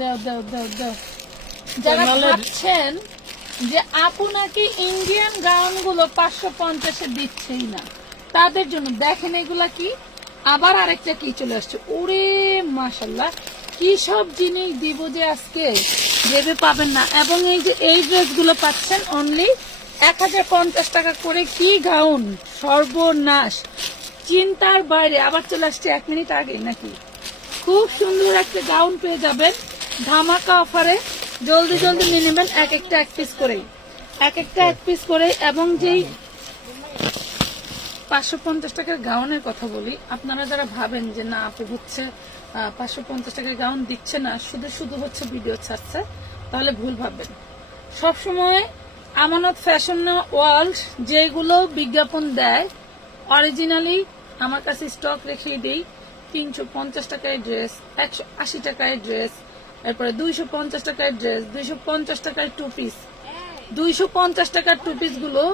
দাও দাও দাও দাও। যারা ভাবছেন যে আপু নাকি ইন্ডিয়ান গাউন গুলো 550-এ দিচ্ছেই না, তাদের জন্য দেখেন এগুলা কি, আবার আরেকটা কি চলে আসছে। ওরে মাশাল্লাহ, কি সব জিনিস দিব যে আজকে ভেবে পাবেন না। এবং এই যে এই ড্রেসগুলো পাচ্ছেন অনলি 1050 টাকা করে। কি গাউন, সর্বনাশ, চিন্তার বাইরে। আবার চলে আসছে 1 মিনিট আগে নাকি। খুব সুন্দর একটা গাউন পেয়ে যাবেন ধামাকা অফারে। জলদি জলদি নিয়ে নেবেন, এক একটা 1 পিস করে, এক একটা 1 পিস করে। এবং যেই 550 টাকার গাউনের কথা বলি, আপনারা যারা ভাবেন যে না আপু হচ্ছে 550 টাকার গাউন দিচ্ছে না, শুধু শুধু হচ্ছে ভিডিও ছাড়ছে, তাহলে ভুল ভাববেন। সবসময় আমানত ফ্যাশন ওয়ার্ল্ড যেগুলো বিজ্ঞাপন দেয়, অরিজিনালি আমার কাছে স্টক রেখে দিই। 350 টাকায় ড্রেস, 180 টাকায় ড্রেস, এরপরে 250 টাকায় ড্রেস, 250 টাকায় 2 পিস। 250 টাকার 2 পিস গুলো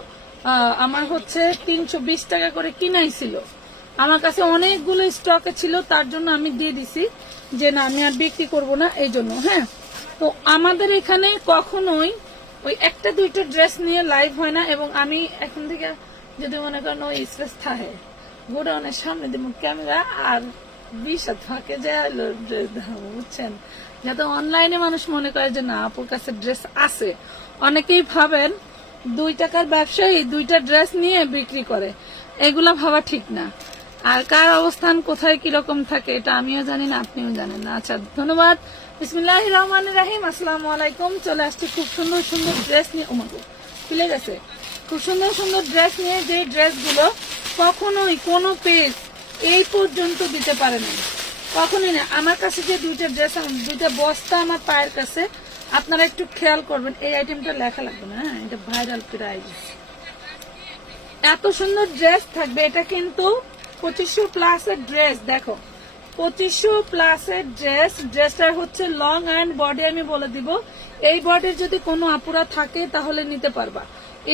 আমার হচ্ছে 320 টাকা করে কিনাইছিল। আমার কাছে অনেকগুলো স্টকে ছিল, তার জন্য আমি দিয়ে দিছি যে না আমি আর বিক্রি করব না, এই জন্য। হ্যাঁ, তো আমাদের এখানে কখনোই ওই একটা দুইটা ড্রেস নিয়ে লাইভ হয় না। এবং আমি এখন থেকে যদি মনে করেন ওই স্পেস থাকে গোডাউনের সামনে দিব ক্যামেরা আর 20 ফাঁকে যায় ড্রেস দেখাবো, বুঝছেন, যাতে অনলাইনে মানুষ মনে করে যে না আপুর কাছে ড্রেস আছে। অনেকেই ভাবেন 2 টাকার ব্যবসায়ী 2টা ড্রেস নিয়ে বিক্রি করে, এগুলা ভাবা ঠিক না। আর কার অবস্থান কোথায় কিরকম থাকে এটা আমিও জানি না, আপনিও জানেন না। আচ্ছা, ধন্যবাদ। বিসমিল্লাহির রহমানির রহিম, আসসালামু আলাইকুম। চলে আসছি খুব সুন্দর সুন্দর ড্রেস নিয়ে। ওমাগো খুলে গেছে। খুব সুন্দর সুন্দর ড্রেস নিয়ে, যে ড্রেসগুলো কখনোই কোনো পেজ এই পর্যন্ত দিতে পারে না, কখনোই না। আমার কাছে যে 2টা ড্রেস, 2টা বস্তা আমার পায়ের কাছে, আপনারা একটু খেয়াল করবেন। এই আইটেমটা লেখা লাগবে না, হ্যাঁ, এটা ভাইরাল প্রাইস। এত সুন্দর ড্রেস থাকবে। এটা কিন্তু 2500 প্লাসের ড্রেস। দেখো 2500 প্লাসের ড্রেস। ড্রেসটা হচ্ছে লং অ্যান্ড বডি আমি বলে দিব। এই বডির যদি কোনো আপুরা থাকে তাহলে নিতে পারবা।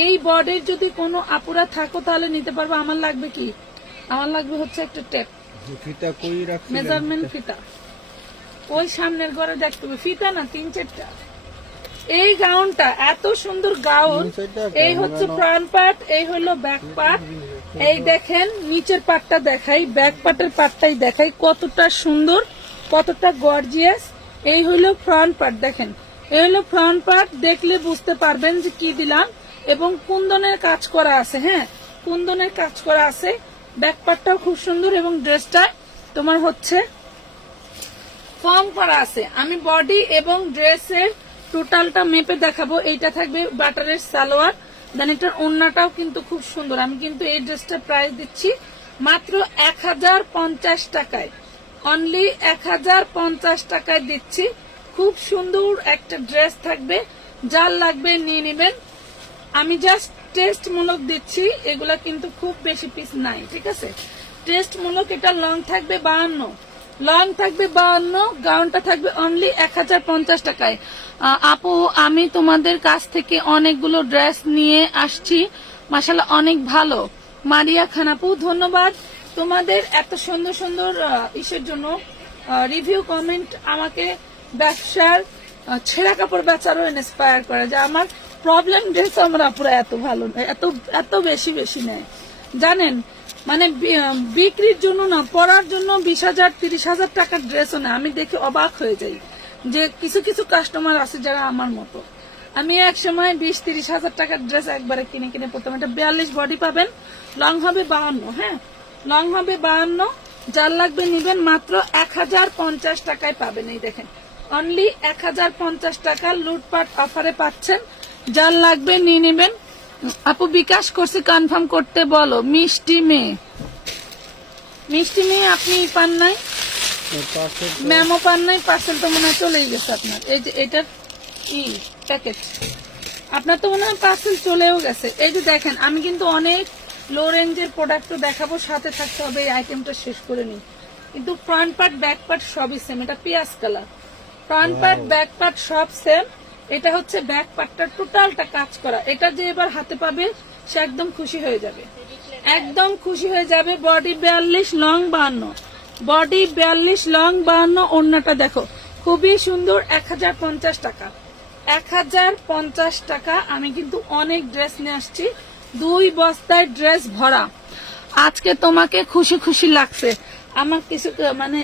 এই বডির যদি কোনো আপুরা থাকো তাহলে নিতে পারবা। আমার লাগবে কি, আমার লাগবে হচ্ছে একটা টেপ, ফিতা কই রাখছিলেন? মেজারমেন্ট ফিতা ওই সামনের ঘরে দেখতে হবে। ফিতা না, 3-4টা। এই গাউনটা এত সুন্দর গাউন। এই হচ্ছে ফ্রন্ট পার্ট, এই হলো ব্যাক পার্ট। এই দেখেন নিচের পার্টটা দেখাই, ব্যাক পার্টের পার্টটাই দেখাই, কতটা সুন্দর, কতটা গর্জিয়াস। এই হলো ফ্রন্ট পার্ট, দেখেন এই হলো ফ্রন্ট পার্ট। দেখলে বুঝতে পারবেন যে কি দিলাম। এবং কুন্দনের কাজ করা আছে, হ্যাঁ, কুন্দনের কাজ করা আছে। ব্যাক পার্টটাও খুব সুন্দর এবং ড্রেসটা তোমার হচ্ছে ফর্ম করা আছে। আমি বডি এবং ড্রেসের টোটালটা মেপে দেখাবো। এইটা থাকবে বাটারের সালোয়ার, দেন এটার ওড়নাটাও কিন্তু খুব সুন্দর। আমি কিন্তু এই ড্রেসটা প্রাইস দিচ্ছি মাত্র 1050 টাকায়, অনলি 1050 টাকায় দিচ্ছি। খুব সুন্দর একটা ড্রেস থাকবে, যার লাগবে নিয়ে নেবেন। আমি জাস্ট টেস্ট মূলক দিচ্ছি, এগুলা কিন্তু খুব বেশি পিস নাই, ঠিক আছে। টেস্ট মূলক। এটা লং থাকবে 52, লং থাকবে 52, গাউনটা থাকবে অনলি 1050 টাকায়। আপু আমি তোমাদের কাছ থেকে অনেকগুলো ড্রেস নিয়ে আসছি, মাশাআল্লাহ অনেক ভালো। মারিয়া খান আপু, ধন্যবাদ তোমাদের এত সুন্দর সুন্দর ইসের জন্য। রিভিউ কমেন্ট আমাকে ব্যবসার ছেঁড়া কাপড় বেচারও ইন্সপায়ার করে, যে আমার প্রবলেম ড্রেস আমরা পুরো এত ভালো নয়, এত এত বেশি বেশি নেয়, জানেন। মানে বিক্রির জন্য না, পরার জন্য 20,000 30,000 টাকার ড্রেসও না। আমি দেখে অবাক হয়ে যাই যে কিছু কিছু কাস্টমার আছে যারা আমার মতো। আমি এক সময় 20-30,000 টাকার ড্রেস একবারে কিনে কিনে পড়তাম। এটা 42 বডি পাবেন, লং হবে 52, হ্যাঁ, লং হবে 52। যার লাগবে নিবেন, মাত্র 1050 টাকায় পাবেন। এই দেখেন অনলি 1050 টাকা লুটপাট অফারে পাচ্ছেন। যার লাগবে নিয়ে নেবেন। আপু বিকাশ করছি, কনফার্ম করতে বলো। মিষ্টি মেয়ে, মিষ্টি মেয়ে আপনি পান নাই, ম্যামও পান নাই, পার্সেল তো মনে হয় চলেই গেছে আপনার। এই যে এটার প্যাকেট আপনার তো মনে হয় পার্সেল চলেও গেছে। এই যে দেখেন, আমি কিন্তু অনেক লো রেঞ্জের প্রোডাক্ট দেখাবো, সাথে থাকতে হবে। এই আইটেমটা শেষ করে নিই। কিন্তু ফ্রন্ট পার্ট ব্যাক পার্ট সবই সেম। এটা পিয়াজ colour, front part back part সব সেম। এটা হচ্ছে ব্যাক পার্টটা টোটালটা কাজ করা। এটা যে এবার হাতে পাবে সে একদম খুশি হয়ে যাবে, একদম খুশি হয়ে যাবে। Body 42, long 52, body 42, long 52। ওড়নাটা দেখো খুবই সুন্দর। 1050 টাকা, 1050 টাকা। আমি কিন্তু অনেক ড্রেস নিয়ে আসছি, 2 বস্তায় ড্রেস ভরা। আজকে তোমাকে খুশি খুশি লাগছে। আমার কিছু মানে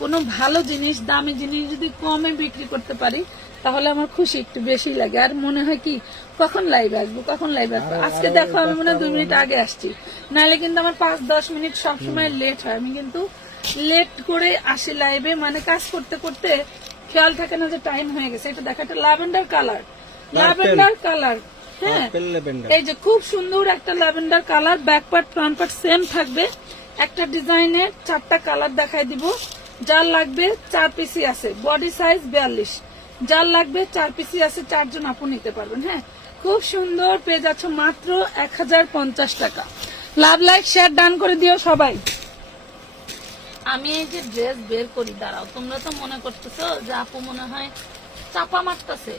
কোনো ভালো জিনিস, দামি জিনিস যদি কমে বিক্রি করতে পারি তাহলে আমার খুশি একটু বেশি লাগে। আর মনে হয় কি কখন লাইভ আসবো, কখন লাইভ আসবো। আজকে দেখো আমি মনে হয় 2 মিনিট আগে আসছি, নাহলে কিন্তু আমার 5-10 মিনিট সবসময় লেট হয়। আমি কিন্তু লেট করে আসি লাইভে, মানে কাজ করতে করতে খেয়াল থাকে না যে টাইম হয়ে গেছে। এটা দেখো, একটা ল্যাভেন্ডার কালার, ল্যাভেন্ডার কালার। হ্যাঁ, এই যে খুব সুন্দর একটা lavender colour. Back part front part same থাকবে। একটা ডিজাইনের 4টা কালার দেখাই দিব। যার লাগবে 4 পিসি আছে, বডি সাইজ 42। যার লাগবে 4 পিসি আছে, 4 জন আপু নিতে পারবেন। হ্যাঁ, খুব সুন্দর পেয়ে যাচ্ছ মাত্র 1050 টাকা। লাভ লাইক শেয়ার ডান করে দিও সবাই। আমি এই যে ড্রেস বের করি, দাঁড়াও, তোমরা তো মনে করতেছো যে আপু মনে হয় চাপা মারতেছে।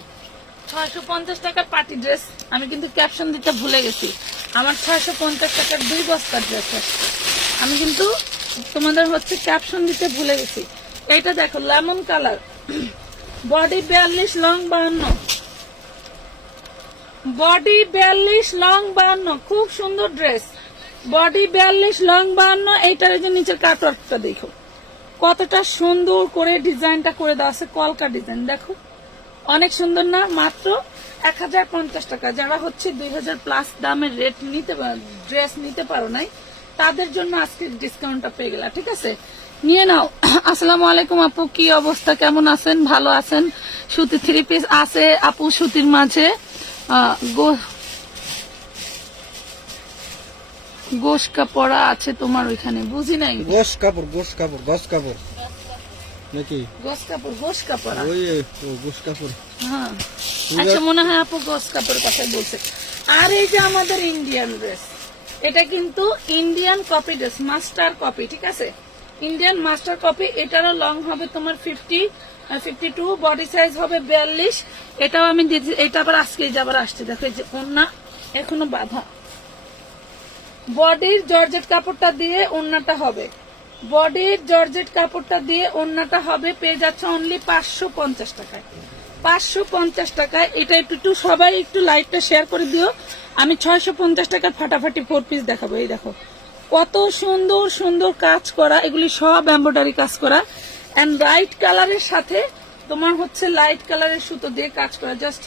650 টাকার পার্টি ড্রেস, আমি কিন্তু ক্যাপশন দিতে ভুলে গেছি। আমার 650 টাকার 2 বস্তার ড্রেস আসছে, আমি কিন্তু তোমাদের হচ্ছে ক্যাপশন দিতে ভুলে গেছি। এইটা দেখো lemon colour, body 42, long 52, body 42, long 52। খুব সুন্দর ড্রেস, বডি 42, লং 52। এইটার যে নিচের কাটওয়ার্কটা দেখো কতটা সুন্দর করে ডিজাইনটা করে দেওয়া আছে, কলকা ডিজাইন দেখো, অনেক সুন্দর না? মাত্র 1050 টাকা। যারা হচ্ছে 2000+ দামের রেট নিতে ড্রেস নিতে পারো নাই, তাদের জন্য আজকে ডিসকাউন্টটা পেয়ে গেলা। ঠিক আছে, নিয়ে নাও। আসসালামু আলাইকুম আপু, কি অবস্থা, কেমন আছেন? ভালো আছেন? সুতি 3 পিস আছে আপু, সুতির মাঝে গোশ কাপড়া আছে তোমার ওইখানে, বুঝি নাই। গোশ কাপড়, গোশ কাপড়, গোশ কাপড় নাকি? গোশ কাপড়, গোশ কাপড়, ওই গোশ কাপড়। হ্যাঁ, আচ্ছা, মনে হয় আপু গোশ কাপড়ের কথা বলছে। আর এই যে আমাদের ইন্ডিয়ান ড্রেস, এটা কিন্তু Indian copy dress, master copy. ঠিক আছে, ইন্ডিয়ান মাস্টার কপি। এটারও লং হবে তোমার 52, বডি সাইজ হবে 42। এটাও আমি দিয়েছি। এটা আবার আজকে আবার আসছে, দেখো এই যে ওন্না এখনো বাঁধা। বডির জর্জেট কাপড়টা দিয়ে ওন্নাটা হবে, বডির জর্জেট কাপড়টা দিয়ে ওন্নাটা হবে। পেয়ে যাচ্ছে অনলি 550 টাকায়, 550 টাকায়। এটা একটু সবাই একটু লাইভটা শেয়ার করে দিও। আমি 650 টাকার ফাটাফাটি 4 পিস দেখাবো। এই দেখো কত সুন্দর সুন্দর কাজ করা, এগুলি সব এমব্রয়ডারি কাজ করা। এন্ড লাইট কালারের সাথে তোমার হচ্ছে লাইট কালারের সুতো দিয়ে কাজ করা, জাস্ট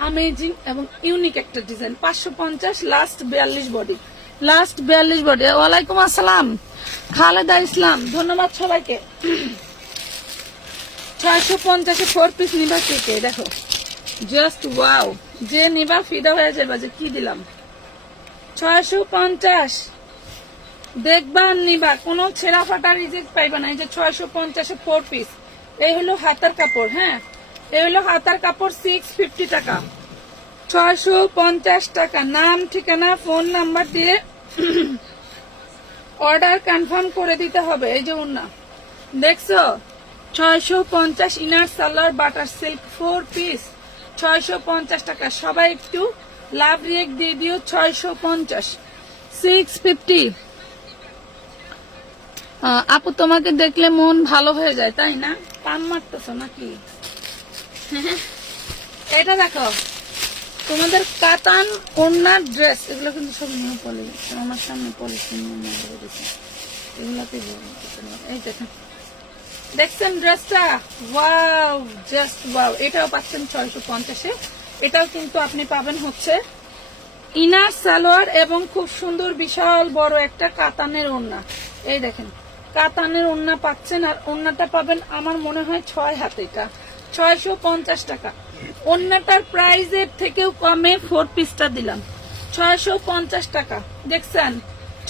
অ্যামেজিং এবং ইউনিক একটা design. 550, last 42 body, last 42 body. ওয়ালাইকুম আসসালাম খালেদা ইসলাম, ধন্যবাদ সবাইকে। 650-এ 4 পিস নিবা কে কে? দেখো জাস্ট ওয়াও, যে নিবা ফিদা হয়ে যাবে যে কি দিলাম। 650 দেখবা নিবা, কোনো ছেঁড়া ফাটা রিজেক্ট পাইবা না। এই যে 650-এ 4 পিস। এই হলো হাতার কাপড়। হ্যাঁ, এই হলো হাতার কাপড়, 650 টাকা, 650 টাকা। নাম, ঠিকানা, ফোন নাম্বার দিয়ে অর্ডার কনফার্ম করে দিতে হবে। এই যে ওন্না দেখছো, 650 inner salwar butter silk 4 piece, 650 টাকা। সবাই একটু লাভ রিয়েক্ট দিয়ে দিও। 650, 650। আপু তোমাকে দেখলে মন ভালো হয়ে যায়, তাই না? পান মারতেছো নাকি? এটা দেখো তোমাদের কাতান ওড়নার ড্রেস, এগুলো কিন্তু সব নিউ পলি, আমার সামনে পলিসি এগুলাতে। এই দেখেন, দেখছেন ড্রেসটা? Wow, just wow. এটাও পাচ্ছেন 650-এ। এটাও কিন্তু আপনি পাবেন হচ্ছে ইনার সালোয়ার এবং খুব সুন্দর বিশাল বড় একটা কাতানের ওড়না। এই দেখেন কাতানের ওড়না পাচ্ছেন, আর ওড়নাটা পাবেন আমার মনে হয় 6 হাত। এটা 650 টাকা। ওড়নাটার প্রাইসের থেকেও কমে 4 পিসটা দিলাম, 650 টাকা। দেখছেন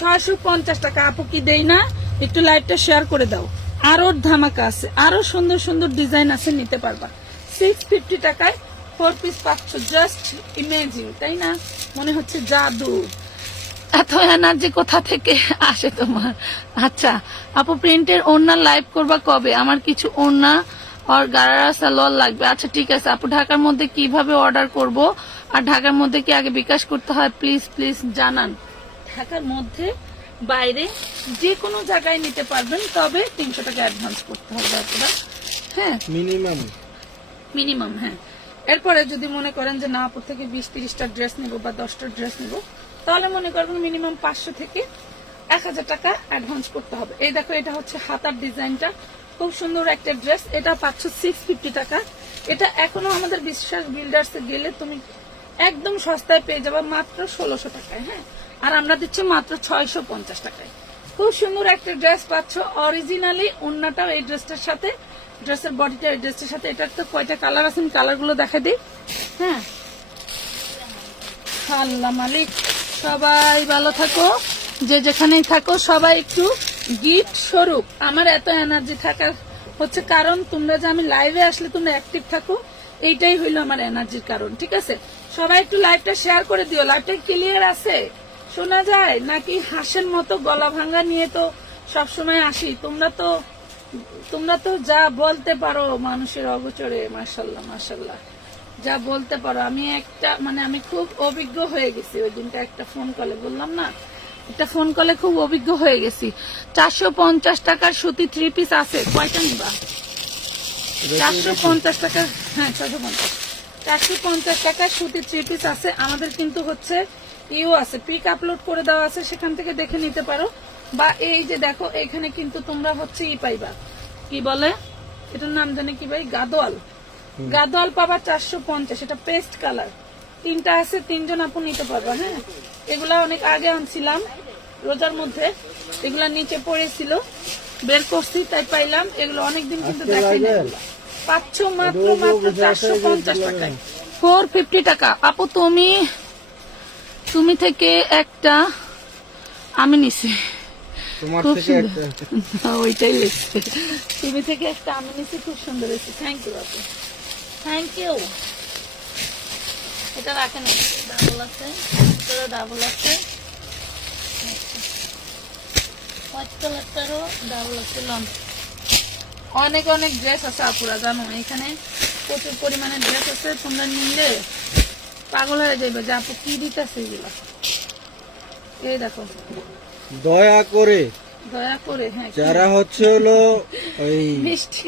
650 টাকা। আপু কি দেই না? একটু লাইভটা শেয়ার করে দাও। আরো ধামাকা আছে, আরো সুন্দর সুন্দর ডিজাইন আছে, নিতে পারবা। 650 টাকায় 4 পিস পাচ্ছ, জাস্ট ইমেজিং, তাই না? মনে হচ্ছে জাদু। এত এনার্জি কোথা থেকে আসে তোমার? আচ্ছা আপু, প্রিন্টের ওড়না লাইভ করবা কবে? আমার কিছু ওড়না আর গারারা সালোয়ার লাগবে। আচ্ছা ঠিক আছে আপু, ঢাকার মধ্যে কিভাবে অর্ডার করব, আর ঢাকার মধ্যে কি আগে বিকাশ করতে হয়? প্লিজ প্লিজ জানান। ঢাকার মধ্যে বাইরে যে কোনো জায়গায় নিতে পারবেন, তবে 300 টাকা অ্যাডভান্স করতে হবে। আপনারা হ্যাঁ মিনিমাম। হ্যাঁ। এরপরে যদি মনে করেন যে না আপু থেকে 20-30টা ড্রেস নিব বা 10টা ড্রেস নিব, তাহলে মনে করবেন মিনিমাম 500 থেকে 1000 টাকা অ্যাডভান্স করতে হবে। এই দেখো, এটা হচ্ছে হাতার ডিজাইনটা, খুব সুন্দর একটা ড্রেস। এটা পাচ্ছ 650 টাকা। এটা এখনো আমাদের বিশ্বাস বিল্ডার্সে গেলে তুমি একদম সস্তায় পেয়ে যাবে, মাত্র 1600 টাকায়। হ্যাঁ, আর আমরা দিচ্ছি মাত্র 650 টাকায়। খুব সুন্দর একটা ড্রেস পাচ্ছ অরিজিনালি। ওন্নাটাও এই ড্রেসটার সাথে, ড্রেসের বডিটা এই ড্রেসের সাথে। এটার তো কয়টা কালার আছে, আমি কালার গুলো দেখা দিই। হ্যাঁ, আল্লাহ মালিক, সবাই ভালো থাকো, যে যেখানেই থাকো, সবাই একটু গিফট স্বরূপ। আমার এত এনার্জি থাকার হচ্ছে কারণ তোমরা যে আমি লাইভে আসলে তোমরা অ্যাক্টিভ থাকো, এইটাই হইলো আমার এনার্জির কারণ। ঠিক আছে, সবাই একটু লাইভটা শেয়ার করে দিও। লাইভটা ক্লিয়ার আছে, শোনা যায় নাকি? হাঁসের মতো গলা ভাঙা নিয়ে তো সবসময় আসি। তোমরা তো যা বলতে পারো মানুষের অগোচরে, মাশাল্লাহ মাশাল্লাহ, যা বলতে পারো। আমি খুব অভিজ্ঞ হয়ে গেছি। ওই দিনটা একটা ফোন কলে বললাম না, একটা ফোন কলে খুব অভিজ্ঞ হয়ে গেছি। 450 টাকার সুতি 3 পিস আছে, কয়টা নিবা? 450 টাকা। হ্যাঁ, 450 টাকার সুতি 3 পিস আছে আমাদের। কিন্তু হচ্ছে আছে, পিক আপলোড করে দেওয়া আছে, সেখান থেকে দেখে নিতে পারো। বা এই যে দেখো, এখানে কিন্তু তোমরা হচ্ছে পাইবা, কি বলে এটার নাম জানি কি ভাই, গাদোয়াল পাবা 450। এটা পেস্ট কালার, 3টা আছে, 3জন আপু নিতে পারবা। হ্যাঁ, এগুলা অনেক আগে আনছিলাম রোজার মধ্যে, এগুলা নিচে পড়েছিল, বের করছি তাই পাইলাম। এগুলো অনেকদিন কিন্তু দেখাই না। পাচ্ছ মাত্র 450 টাকায়, 450 টাকা। আপু তুমি থেকে একটা আমি নিছি, ওইটাই লিখছে, তুমি থেকে একটা আমি নিছি, খুব সুন্দর হয়েছে। থ্যাংক ইউ আপু, থ্যাংক ইউ। এটা রাখেন, ডাবল আছে, ডাবল আছে, হোয়াইট কালারটারও ডাবল আছে। লং অনেক অনেক ড্রেস আছে আপুরা, জানো এখানে প্রচুর পরিমাণে ড্রেস আছে। তোমরা নিলে পাগল হয়ে যাবে যে আপু কি দিতেছে এগুলা। এই দেখো, দয়া করে হ্যাঁ, যারা হচ্ছে হলো ওই মিষ্টি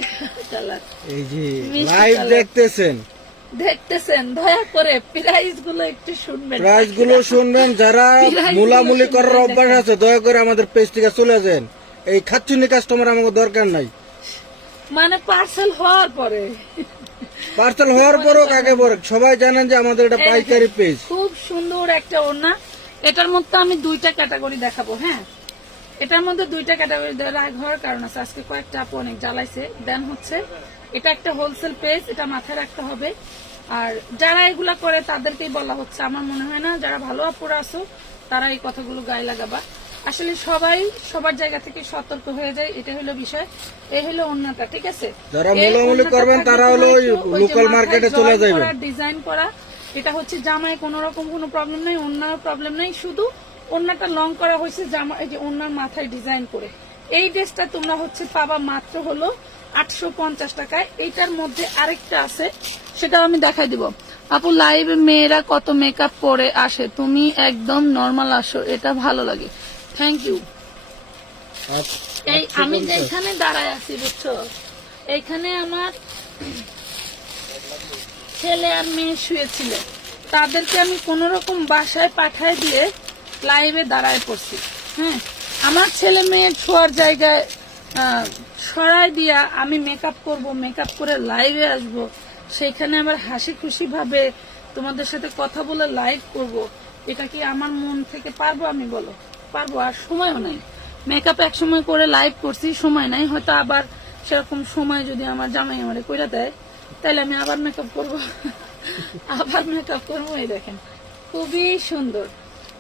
কালার, এই যে লাইভ দেখতেছেন, দয়া করে প্রাইস গুলো শুনবেন। যারা মুলামুলি করার অভ্যাস আছে, দয়া করে আমাদের পেজ থেকে চলে যান। এই খাচ্চুনি কাস্টমার আমাকে দরকার নাই। মানে পার্সেল হওয়ার পরও কাকে পরে সবাই জানেন যে আমাদের এটা পাইকারি পেজ। খুব সুন্দর একটা ওড়না। এটার মধ্যে আমি 2টা ক্যাটাগরি দেখাবো। হ্যাঁ, এটার মধ্যে 2টা ক্যাটাগরি হওয়ার কারণ আছে। আজকে কয়েকটা আপু অনেক জ্বালাইছে। দেন হচ্ছে এটা একটা হোলসেল পেজ, এটা মাথায় রাখতে হবে। আর যারা এগুলা করে তাদেরকেই বলা হচ্ছে। আমার মনে হয় না যারা ভালো আপুরা আছো তারা এই কথাগুলো গায়ে লাগাবা। আসলে সবাই সবার জায়গা থেকে সতর্ক হয়ে যায়, এটা হলো বিষয়। এই হলো ওন্নাটা, ঠিক আছে? যারা মুলামুলি করবেন তারা হলো লোকাল মার্কেটে চলে যাবেন। ডিজাইন করা, এটা হচ্ছে জামায় কোনো রকম কোনো প্রবলেম নাই, ওন্নার প্রবলেম নাই, শুধু ওন্নাটা লং করা হয়েছে জামা, এই যে ওন্নার মাথায় ডিজাইন করে। এই ড্রেসটা তোমরা হচ্ছে পাবা মাত্র হলো 850 টাকায়। এইটার মধ্যে আরেকটা আছে, সেটা আমি দেখাই দিব। আপু লাইভে মেয়েরা কত মেকআপ করে আসে, তুমি একদম নর্মাল আসো, এটা ভালো লাগে। Thank you. এই আমি যেখানে দাঁড়ায় আছি বুঝছো, এইখানে আমার ছেলে আর মেয়ে শুয়েছিল, তাদেরকে আমি কোন রকম বাসায় পাঠায় দিয়ে লাইভে দাঁড়ায় পড়ছি। হ্যাঁ, আমার ছেলে মেয়ে শোয়ার জায়গায় সরাই দিয়া আমি মেকআপ করব, মেকআপ করে লাইভে আসব, সেখানে আবার হাসি খুশি ভাবে তোমাদের সাথে কথা বলে লাইভ করব। এটা কি আমার মন থেকে পারবো? আমি বলো পারবো? আর সময়ও নাই। মেকআপ এক সময় করে লাইভ করছি, সময় নাই। হয়তো আবার সেরকম সময় যদি আমার জামাই আমারে কইরা দেয়, তাহলে আমি আবার মেকআপ করবো, এই দেখেন খুবই সুন্দর।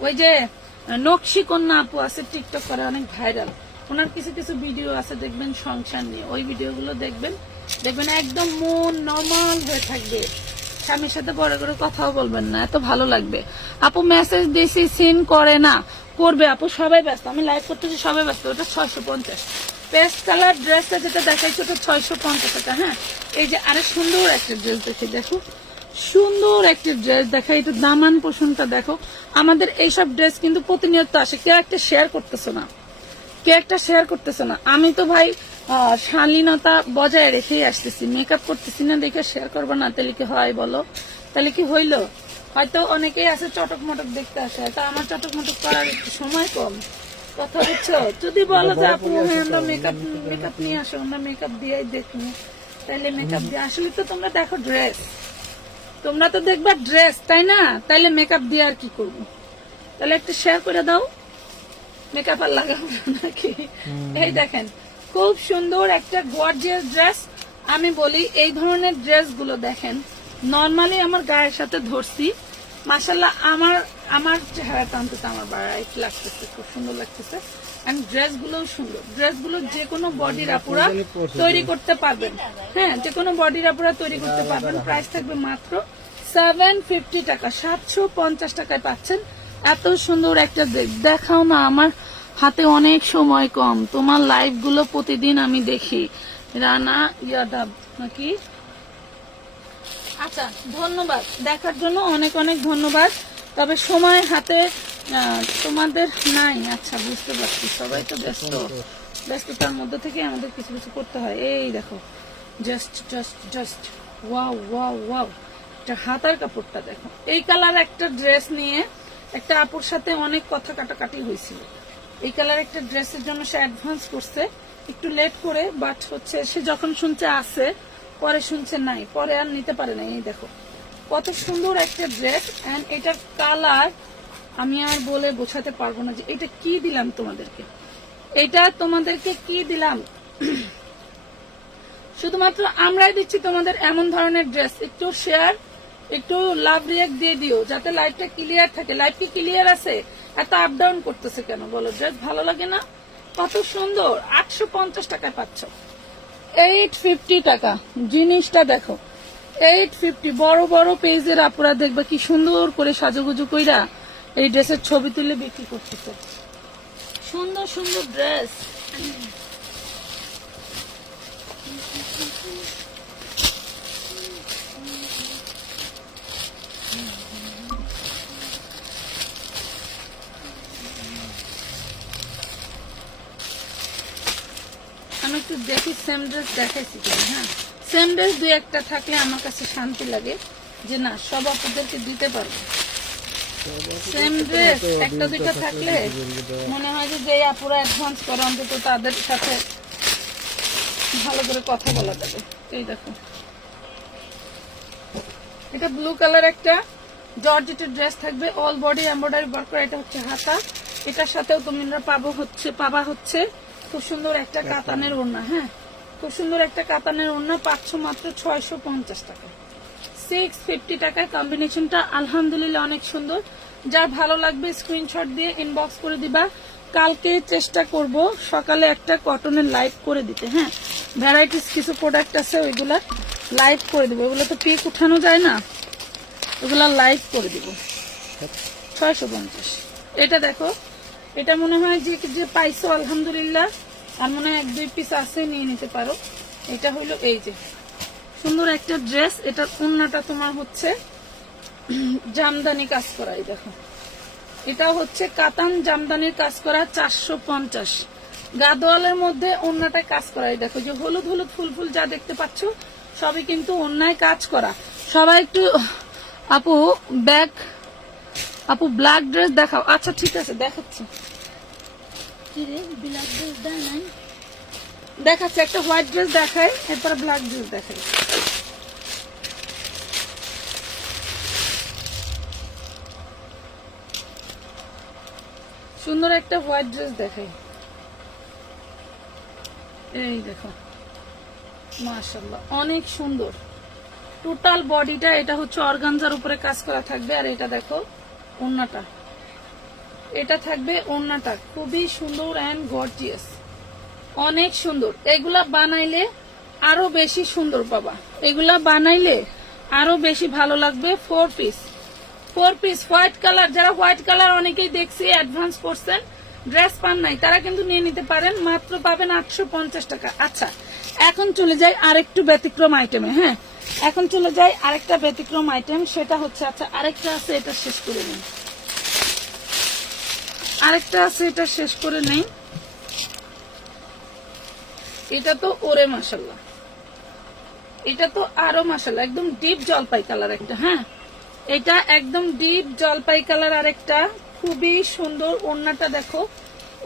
ওই যে নকশি কন্যা আপু আছে, টিকটক করে অনেক ভাইরাল, ওনার কিছু কিছু ভিডিও আছে দেখবেন সংসার নিয়ে, ওই ভিডিওগুলো দেখবেন একদম মন নর্মাল হয়ে থাকবে। স্বামীর সাথে বড় করে কথাও বলবেন না, এত ভালো লাগবে। আপু মেসেজ দিয়েছি, সিন করে না, করবে আপু, সবাই ব্যস্ত, আমি লাইভ করতেছি, সবাই ব্যস্ত। ওটা 650 পেস্ট কালার ড্রেসটা যেটা দেখাইছি ওটা 650 টাকা। হ্যাঁ, এই যে আরে সুন্দর একটা ড্রেস দেখে, দেখো সুন্দর একটা ড্রেস দেখা, এটা দামান পোষণটা দেখো। আমাদের এইসব ড্রেস কিন্তু প্রতিনিয়ত আসে, কেউ একটা শেয়ার করতেছো না, আমি তো ভাই শালীনতা বজায় রেখেই আসতেছি, মেকআপ করতেছি না দেখে শেয়ার করবো না, তাহলে কি হয় বলো? তাহলে কি হইলো? হয়তো অনেকেই আছে চটক মটক দেখতে আসে, তা আমার চটক মটক করার একটু সময় কম, কথা বুঝছো? যদি বলো যে আপু হ্যাঁ আমরা মেকআপ নিয়ে আসো, আমরা মেকআপ দিয়েই দেখবো, তাইলে মেকআপ দিয়ে আসলে তো তোমরা দেখো ড্রেস, তোমরা তো দেখবা ড্রেস, তাই না? তাইলে মেকআপ দিয়ে আর কি করবো? তাহলে একটু শেয়ার করে দাও, মেকআপ আর লাগাবো নাকি? এই দেখেন খুব সুন্দর একটা গর্জিয়াস ড্রেস। আমি বলি এই ধরনের ড্রেস গুলো দেখেন, নর্মালি আমার গায়ের সাথে ধরছি, মাশাল্লাহ আমার চেহারাটা অন্তত আমার ব্রাইট লাগতেছে, খুব সুন্দর লাগতেছে। এন্ড ড্রেস গুলো সুন্দর, ড্রেস গুলো যে কোনো বডির আপুরা তৈরি করতে পারবেন, হ্যাঁ যে কোনো বডির আপুরা তৈরি করতে পারবেন। প্রাইস থাকবে মাত্র 750 টাকা, 750 টাকায় পাচ্ছেন এত সুন্দর একটা ড্রেস। দেখাও না, আমার হাতে অনেক সময় কম, তোমার লাইভ গুলো প্রতিদিন আমি দেখি। রানা ইয়াদাব নাকি? আচ্ছা ধন্যবাদ, দেখার জন্য অনেক অনেক ধন্যবাদ। তবে সময় হাতে তোমাদের নাই। আচ্ছা বুঝতে পারছি, সবাই তো ব্যস্ততার মধ্যে থেকে আমাদের কিছু কিছু করতে হয়। এই দেখো just just just wow wow wow, এটা হাতার কাপড়টা দেখো। এই কালার একটা ড্রেস নিয়ে একটা আপুর সাথে অনেক কথা কাটাকাটি হয়েছিল। এই কালার একটা ড্রেসের জন্য সে অ্যাডভান্স করছে একটু লেট করে, বাট হচ্ছে সে যখন শুনছে আছে, পরে শুনছে নাই, পরে আর নিতে পারে না। এই দেখো কত সুন্দর একটা ড্রেস, এন্ড এটার কালার আমি আর বলে বোঝাতে পারবো না যে এটা কি দিলাম তোমাদেরকে, এটা তোমাদেরকে কি দিলাম। শুধুমাত্র আমরাই দিচ্ছি তোমাদের এমন ধরনের ড্রেস। একটু শেয়ার, একটু লাভ রিয়াক্ট দিয়ে দিও যাতে লাইভটা ক্লিয়ার থাকে। লাইভ কি ক্লিয়ার আছে? এত আপ ডাউন করতেছে কেন বলো? ড্রেস ভালো লাগে না? কত সুন্দর, 850 টাকায় পাচ্ছ। 850 টাকা জিনিসটা দেখো, 850। বড় বড় পেজের আপুরা দেখবে কি সুন্দর করে সাজুগুজু কইরা এই ড্রেসের ছবি তুলে বিক্রি করতেছে। সুন্দর সুন্দর ড্রেস। আমি একটু দেখি সেম ড্রেস দেখাইছি কিনা। হ্যাঁ সেম ড্রেস দুই একটা থাকলে আমার কাছে শান্তি লাগে যে না সব আপুদেরকে দিতে পারবো। সেম ড্রেস একটা দুইটা থাকলে মনে হয় যে আপুরা অ্যাডভান্স করে অন্তত তাদের সাথে ভালো করে কথা বলা যাবে। এই দেখো এটা ব্লু কালার একটা জর্জেটের ড্রেস থাকবে, অল বডি এমব্রয়ডারি ওয়ার্ক করা। এটা হচ্ছে হাতা, এটার সাথেও তোমরা পাবা হচ্ছে খুব সুন্দর একটা কাতানের ওড়না। হ্যাঁ খুব সুন্দর একটা কাতানের ওড়না পাচ্ছ মাত্র 650 টাকা, 650 টাকায়। কম্বিনেশনটা আলহামদুলিল্লাহ অনেক সুন্দর। যার ভালো লাগবে স্ক্রিনশট দিয়ে ইনবক্স করে দিবা। কালকে চেষ্টা করব সকালে একটা কটনের লাইভ করে দিতে। হ্যাঁ ভ্যারাইটিস কিছু প্রোডাক্ট আছে, ওইগুলা লাইভ করে দিব। ওগুলো তো পিক উঠানো যায় না, ওগুলা লাইভ করে দিব। 650। এটা দেখো, এটা মনে হয় যে পাইছো আলহামদুলিল্লাহ, আর মনে হয় 1-2 পিস আছে, নিয়ে নিতে পারো। এটা হইলো এই যে সুন্দর একটা ড্রেস। এটার ওড়নাটা তোমার হচ্ছে জামদানি কাজ করা। এই দেখো এটা হচ্ছে কাতান জামদানির কাজ করা, 450। গাদোয়ালের মধ্যে ওড়নাটায় কাজ করা। এই দেখো যে হলুদ হলুদ ফুল ফুল যা দেখতে পাচ্ছ সবই কিন্তু ওড়নায় কাজ করা। সবাই একটু আপু ব্ল্যাক ড্রেস দেখাও। আচ্ছা ঠিক আছে দেখাচ্ছি। কি রে ব্ল্যাক ড্রেস দেয় নাই? দেখাচ্ছি, একটা হোয়াইট ড্রেস দেখাই, এরপরে ব্ল্যাক ড্রেস দেখাই। সুন্দর একটা হোয়াইট ড্রেস দেখাই। এই দেখো মাশাআল্লাহ অনেক সুন্দর টোটাল বডিটা। এটা হচ্ছে অর্গানজার উপরে কাজ করা থাকবে। আর এটা দেখো ওড়নাটা, এটা থাকবে ওড়নাটা খুবই সুন্দর এন্ড গর্জিয়াস, অনেক সুন্দর। এগুলা বানাইলে আরো বেশি সুন্দর পাবা, এগুলা বানাইলে আরো বেশি ভালো লাগবে। 4 পিস হোয়াইট কালার। যারা হোয়াইট কালার অনেকেই দেখছি অ্যাডভান্স করছেন, ড্রেস পান নাই, তারা কিন্তু নিয়ে নিতে পারেন। মাত্র পাবেন 850 টাকা। আচ্ছা এখন চলে যাই আরেকটু ব্যতিক্রম আইটেমে। হ্যাঁ এখন চলে যাই আরেকটা ব্যতিক্রম আইটেম, সেটা হচ্ছে আচ্ছা আরেকটা আছে, এটা শেষ করে নেই। আরেকটা আছে, এটা শেষ করে নেই। এটা তো ওরে মাশাল্লাহ, এটা তো আরো মাশাল্লাহ, একদম ডিপ জলপাই কালার একটা। হ্যাঁ, এটা একদম ডিপ জলপাই কালার আরেকটা, খুবই সুন্দর। ওড়নাটা দেখো,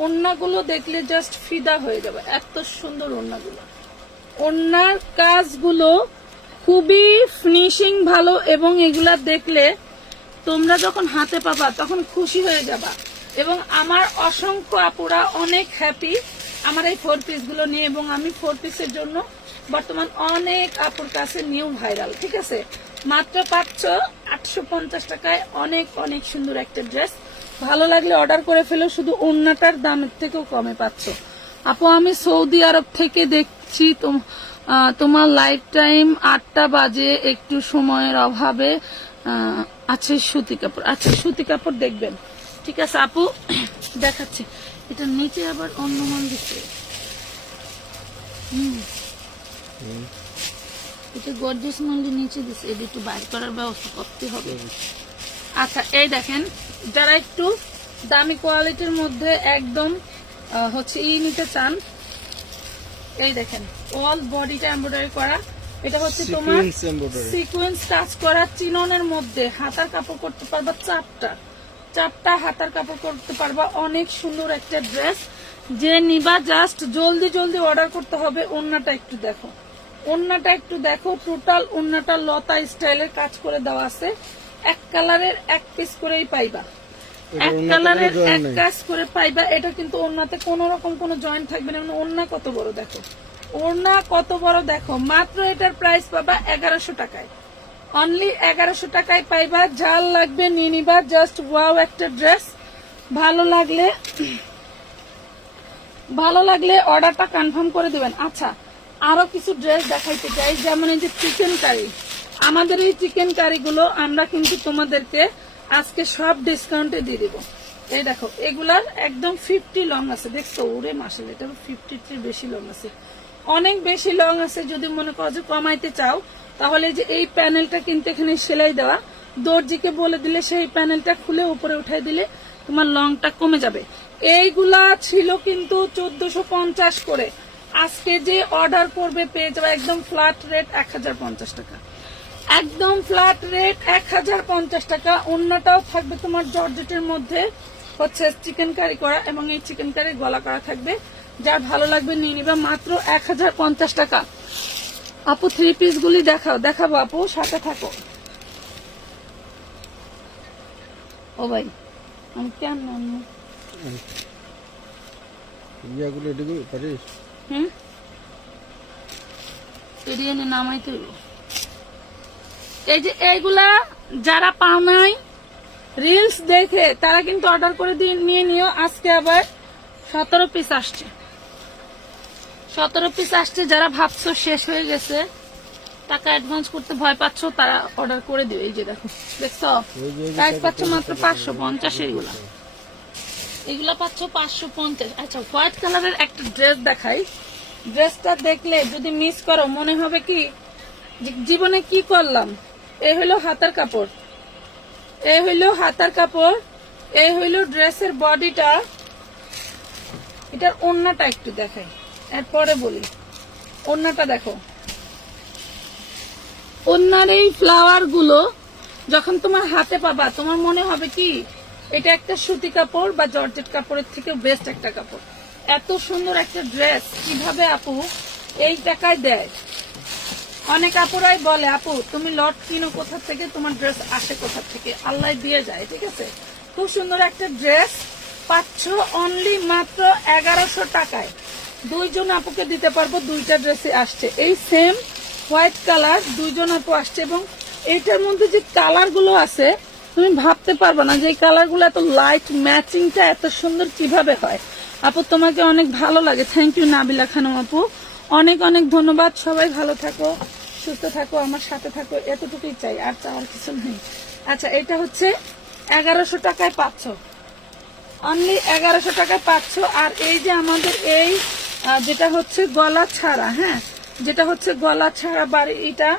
ওড়নাগুলো দেখলে জাস্ট ফিদা হয়ে যাবে, এত সুন্দর ওড়নাগুলো। ওড়নার কাজগুলো খুবই ফিনিশিং ভালো, এবং এগুলা দেখলে তোমরা যখন হাতে পাবা তখন খুশি হয়ে যাবা। এবং আমার অসংখ্য আপুরা অনেক হ্যাপি আমার এই 4 পিস গুলো নিয়ে, এবং আমি 4 পিসের জন্য বর্তমান অনেক আপুর কাছে নিউ ভাইরাল। ঠিক আছে, মাত্র পাচ্ছ 850 টাকায় অনেক অনেক সুন্দর একটা ড্রেস। ভালো লাগলে অর্ডার করে ফেলো, শুধু ওড়নাটার দামের থেকেও কমে পাচ্ছ। আপু আমি সৌদি আরব থেকে দেখছি, তোমার লাইফ টাইম 8টা বাজে, একটু সময়ের অভাবে আছে সুতি কাপড়। আচ্ছা, সুতি কাপড় দেখবেন, ঠিক আছে আপু, দেখাচ্ছি। এটা নিচে আবার অন্য মাল দিচ্ছে। এটা গর্জিয়াস মাল নিচে দিচ্ছে, এটা একটু বাইর করার ব্যবস্থা করতে হবে। আচ্ছা, এই দেখেন, যারা একটু দামি কোয়ালিটির মধ্যে একদম হচ্ছে নিতে চান, এই দেখেন অল বডিটা এমব্রয়ডারি করা। এটা হচ্ছে তোমার সিকোয়েন্স কাজ করা চিননের মধ্যে। হাতার কাপড় করতে পারবা চারটা হাতার কাপড় করতে পারবা। অনেক সুন্দর একটা ড্রেস, যে নিবা জাস্ট জলদি জলদি অর্ডার করতে হবে। ওড়নাটা একটু দেখো, ওড়নাটা একটু দেখো, টোটাল ওড়নাটা লতা স্টাইলের কাজ করে দেওয়া আছে। এক কালারের এক পিস করেই পাইবা, এক কালারের এক কাজ করে পাইবা। এটা কিন্তু ওড়নাতে কোন রকম কোন জয়েন্ট থাকবে না। ওড়না কত বড় দেখো, ওড়না কত বড় দেখো। মাত্র এটার প্রাইস পাবা 1100 টাকায়, অনলি 1100 টাকায় পাইবা। যার লাগবে নিয়ে নিবা, জাস্ট ওয়াও একটা ড্রেস। ভালো লাগলে অর্ডারটা কনফার্ম করে দিবেন। আচ্ছা, আরো কিছু ড্রেস দেখাইতে চাই, যেমন এই যে চিকেন কারি। আমাদের এই চিকেন কারি গুলো আমরা কিন্তু তোমাদেরকে আজকে সব ডিসকাউন্টে দিয়ে দিব। এই দেখো, এগুলার একদম 50 লং আছে, দেখছো ওরে মাসে, এটা 50 বেশি লং আছে, অনেক বেশি লং আছে। যদি মনে করো যে কমাইতে চাও, তাহলে যে এই প্যানেলটা কিন্তু এখানে সেলাই দেওয়া, দর্জিকে বলে দিলে সেই প্যানেলটা খুলে উপরে উঠাই দিলে তোমার লংটা কমে যাবে। এইগুলা ছিল কিন্তু 1450 করে। আজকে যে অর্ডার করবে পেয়ে যাবে একদম ফ্ল্যাট রেট 1050 টাকা, একদম ফ্ল্যাট রেট 1050 টাকা। অন্যটাও থাকবে তোমার জর্জেটের মধ্যে হচ্ছে চিকেন কারি করা, এবং এই চিকেন কারি গলা করা থাকবে। যার ভালো লাগবে নিয়ে নিবা, মাত্র 1050 টাকা। আপু 3 পিস গুলি দেখাবো আপু, সাথে থাকো। ও ভাই, আমি কেন নামাইতে, এই যে এইগুলা যারা পাও নাই রিলস দেখে, তারা কিন্তু অর্ডার করে দিয়ে নিয়ে নিও। আজকে আবার 17 পিস আসছে, 17 পিস আসছে। যারা ভাবছো শেষ হয়ে গেছে, টাকা অ্যাডভান্স করতে ভয় পাচ্ছ, তারা অর্ডার করে দিও। এই যে দেখো, দেখছো প্রাইস পাচ্ছ মাত্র 550। এগুলা পাচ্ছ 550। আচ্ছা, হোয়াইট কালারের একটা ড্রেস দেখাই। ড্রেসটা দেখলে যদি মিস করো, মনে হবে কি জীবনে কি করলাম। এই হইলো হাতার কাপড়, এই হইলো হাতার কাপড়, এই হইলো ড্রেসের বডিটা। এটার ওড়নাটা একটু দেখাই, এরপরে বলি। ওড়নাটা দেখো, ওড়নার এই ফ্লাওয়ার গুলো যখন তোমার হাতে পাবা, তোমার মনে হবে কি এটা একটা সুতি কাপড় বা জর্জেট কাপড়ের থেকে বেস্ট একটা কাপড়। এত সুন্দর একটা ড্রেস কিভাবে আপু এই টাকায় দেয়? অনেক আপুরাই বলে, আপু তুমি লট কিনো কোথা থেকে, তোমার ড্রেস আসে কোথা থেকে, আল্লাহ দিয়ে যায়। ঠিক আছে, খুব সুন্দর একটা ড্রেস পাচ্ছ অনলি মাত্র 1100 টাকায়। 2 জন আপুকে দিতে পারবো, 2টা ড্রেসে আসছে এই সেম হোয়াইট কালার। 2 জন আপু আসছে, এবং এইটার মধ্যে যে কালার গুলো আছে তুমি ভাবতে পারবে না যে এই কালার গুলো এত লাইট, ম্যাচিংটা এত সুন্দর কিভাবে হয়। আপু তোমাকে অনেক ভালো লাগে, থ্যাংক ইউ নাবিলা খানম আপু, অনেক অনেক ধন্যবাদ। সবাই ভালো থাকো, সুস্থ থাকো, আমার সাথে থাকো, এতটুকুই চাই, আর চাওয়ার কিছু নেই। আচ্ছা, এটা হচ্ছে 1100 টাকায় পাচ্ছ, অনলি 1100 টাকায় পাচ্ছ। আর এই যে আমাদের এই যেটা হচ্ছে গলা ছাড়া, হ্যাঁ, যেটা হচ্ছে গলা ছাড়া বাড়ি, এটা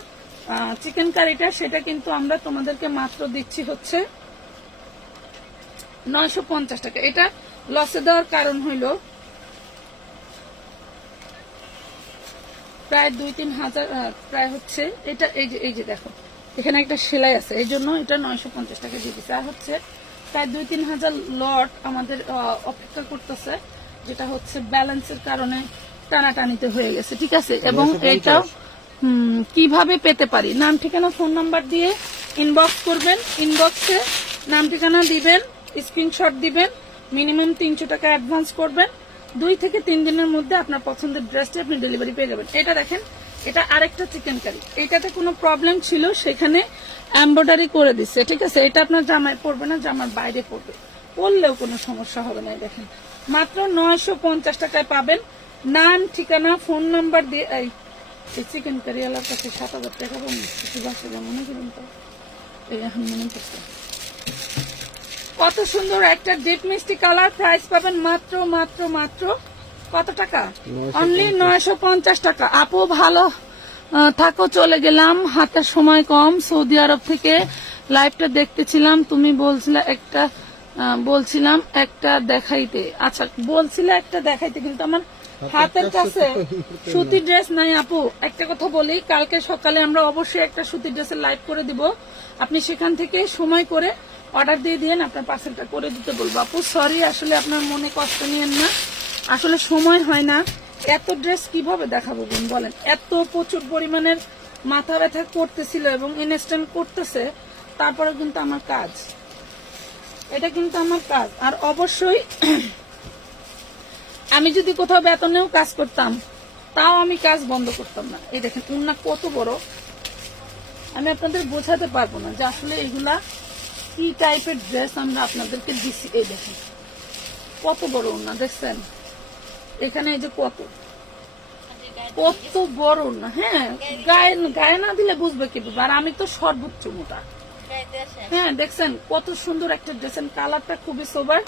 চিকেন কারিটা, সেটা কিন্তু আমরা তোমাদেরকে মাত্র দিচ্ছি হচ্ছে 950 টাকা। এটা লসে দেওয়ার কারণ হইল প্রায় 2-3 হাজার, প্রায় হচ্ছে এটা। এই যে দেখো এখানে একটা সেলাই আছে, এই জন্য এটা 950 টাকা দিয়ে দিচ্ছে। আর হচ্ছে প্রায় 2-3 হাজার লট আমাদের অপেক্ষা করতেছে, যেটা হচ্ছে ব্যালেন্সের কারণে টানাটানিতে হয়ে গেছে, ঠিক আছে। এবং 950 এটাও কিভাবে পেতে পারি, নাম ঠিকানা ফোন নাম্বার দিয়ে ইনবক্স করবেন, ইনবক্সে নাম ঠিকানা দিবেন, স্ক্রিনশট দিবেন, মিনিমাম 300 টাকা অ্যাডভান্স করবেন, 2 থেকে 3 দিনের মধ্যে আপনার পছন্দের ড্রেসটা আপনি ডেলিভারি পেয়ে যাবেন। এটা দেখেন, এটা আরেকটা চিকেন কারি, এটাতে কোনো প্রবলেম ছিল সেখানে এমব্রয়ডারি করে দিচ্ছে, ঠিক আছে। এটা আপনার জামায় পড়বে না, জামার বাইরে পড়বে, পড়লেও কোনো সমস্যা হবে না। দেখেন মাত্র 950 টাকায় পাবেন। নাম ঠিকানা ফোন নাম্বার দিয়ে এই চিকেন কারিওয়ালার কাছে 7,000 টাকা পাবেন, কিছু বাসা মনে করুন তো, এই এখন মনে করতে। কত সুন্দর একটা ডিপ মিষ্টি কালার, প্রাইস পাবেন মাত্র মাত্র মাত্র কত টাকা, অনলি 950 টাকা। আপু ভালো থাকো, চলে গেলাম, হাতে সময় কম। সৌদি আরব থেকে লাইভটা দেখতেছিলাম, তুমি বলছিলাম একটা দেখাইতে, আচ্ছা বলছিলে একটা দেখাইতে, কিন্তু আমার হাতের কাছে সুতি ড্রেস নাই আপু। একটা কথা বলি, কালকে সকালে আমরা অবশ্যই একটা সুতি ড্রেসের লাইভ করে দিব, আপনি সেখান থেকে সময় করে অর্ডার দিয়ে দিয়েন, আপনার পার্সেলটা করে দিতে বলবো। আপু সরি, আসলে আপনার মনে কষ্ট নিয়েন না, আসলে সময় হয় না। এত ড্রেস কিভাবে দেখাবো বোন বলেন, এত প্রচুর পরিমাণের মাথা ব্যথা করতেছিল এবং ইনস্ট্যান্ট করতেছে, তারপরে কিন্তু আমার কাজ, এটা কিন্তু আমার কাজ। আর অবশ্যই আমি যদি কোথাও বেতনেও কাজ করতাম, তাও আমি কাজ বন্ধ করতাম না। এই দেখেন উন্না কত বড়, আমি আপনাদের বোঝাতে পারবো না যে আসলে এগুলা কি টাইপের ড্রেস আমরা আপনাদেরকে দিচ্ছি। এই দেখেন কত বড় উন্না, দেখছেন এখানে, এই যে কত বড় উন্না। হ্যাঁ, গায়ে না দিলে বুঝবে কিভাবে, আর আমি তো সর্বোচ্চ মোটা। হ্যাঁ দেখছেন কত সুন্দর একটা ড্রেস, কালারটা খুবই সোবার,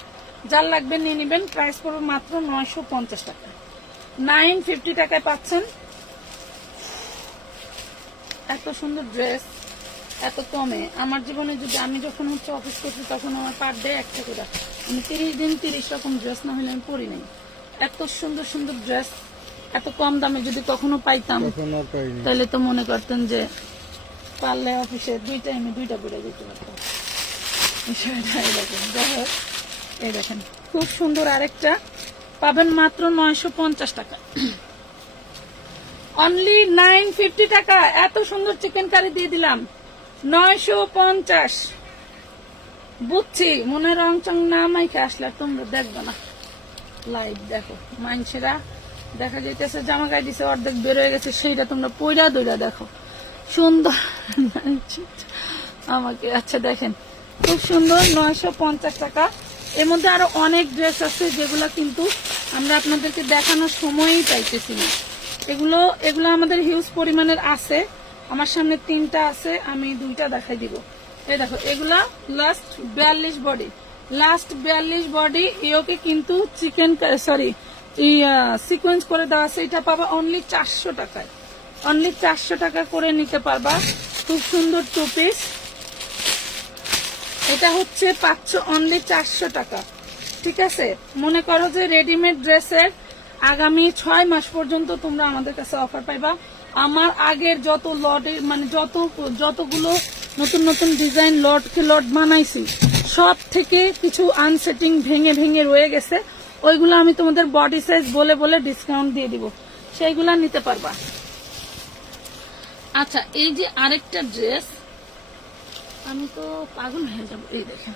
যার লাগবে নিয়ে নিবেন। প্রাইস পড়বে মাত্র 950 টাকা, 950 টাকায় পাচ্ছেন এত সুন্দর ড্রেস এত কমে। আমার জীবনে যদি আমি যখন হচ্ছে অফিস করছি, তখন আমার পার ডে একটা করে, আমি 30 দিন 30 রকম ড্রেস না হলে আমি পরি নাই। এত সুন্দর সুন্দর ড্রেস এত কম দামে যদি কখনো পাইতাম, তাহলে তো মনে করতেন যে পারলে অফিসে 2 টাইমে 2টা পরে যেতে পারতাম। এই দেখেন খুব সুন্দর আরেকটা পাবেন মাত্র 950 টাকা, অনলি 950 টাকা। এত সুন্দর চিকেন কারি দিয়ে দিলাম 950। বুঝছি মনে রং চং না মাইকে আসলে তোমরা দেখবে না, লাইভ দেখো, মানুষেরা দেখা যাইতেছে জামা গায়ে দিছে অর্ধেক বের হয়ে গেছে, সেইটা তোমরা পয়রা দইরা দেখো সুন্দর আমাকে। আচ্ছা দেখেন খুব সুন্দর 950 টাকা। এর মধ্যে আরো অনেক ড্রেস আছে যেগুলো কিন্তু আমরা আপনাদেরকে দেখানোর সময়ই পাইতেছি না। এগুলো আমাদের হিউজ পরিমাণের আছে, আমার সামনে 3টা আছে, আমি 2টা দেখাই দিব। এই দেখো এগুলা লাস্ট 42 বডি, লাস্ট 42 বডি, ইয়োকে কিন্তু চিকেন সিকোয়েন্স করে দেওয়া আছে। এটা পাবা অনলি 400 টাকায়, অনলি 400 টাকা করে নিতে পারবা। খুব সুন্দর 2 পিস, এটা হচ্ছে পাচ্ছ অনলি 400 টাকা, ঠিক আছে। মনে করো যে রেডিমেড ড্রেসের আগামী 6 মাস পর্যন্ত তোমরা আমাদের কাছে অফার পাইবা। আমার আগের যত লটের মানে যতগুলো নতুন নতুন ডিজাইন লট বানাইছি, সব থেকে কিছু আনসেটিং ভেঙে ভেঙে রয়ে গেছে, ওইগুলো আমি তোমাদের বডি সাইজ বলে বলে ডিসকাউন্ট দিয়ে দিব, সেইগুলা নিতে পারবা। আচ্ছা এই যে আরেকটা ড্রেস, আমি তো পাগল হয়ে যাবো। এই দেখেন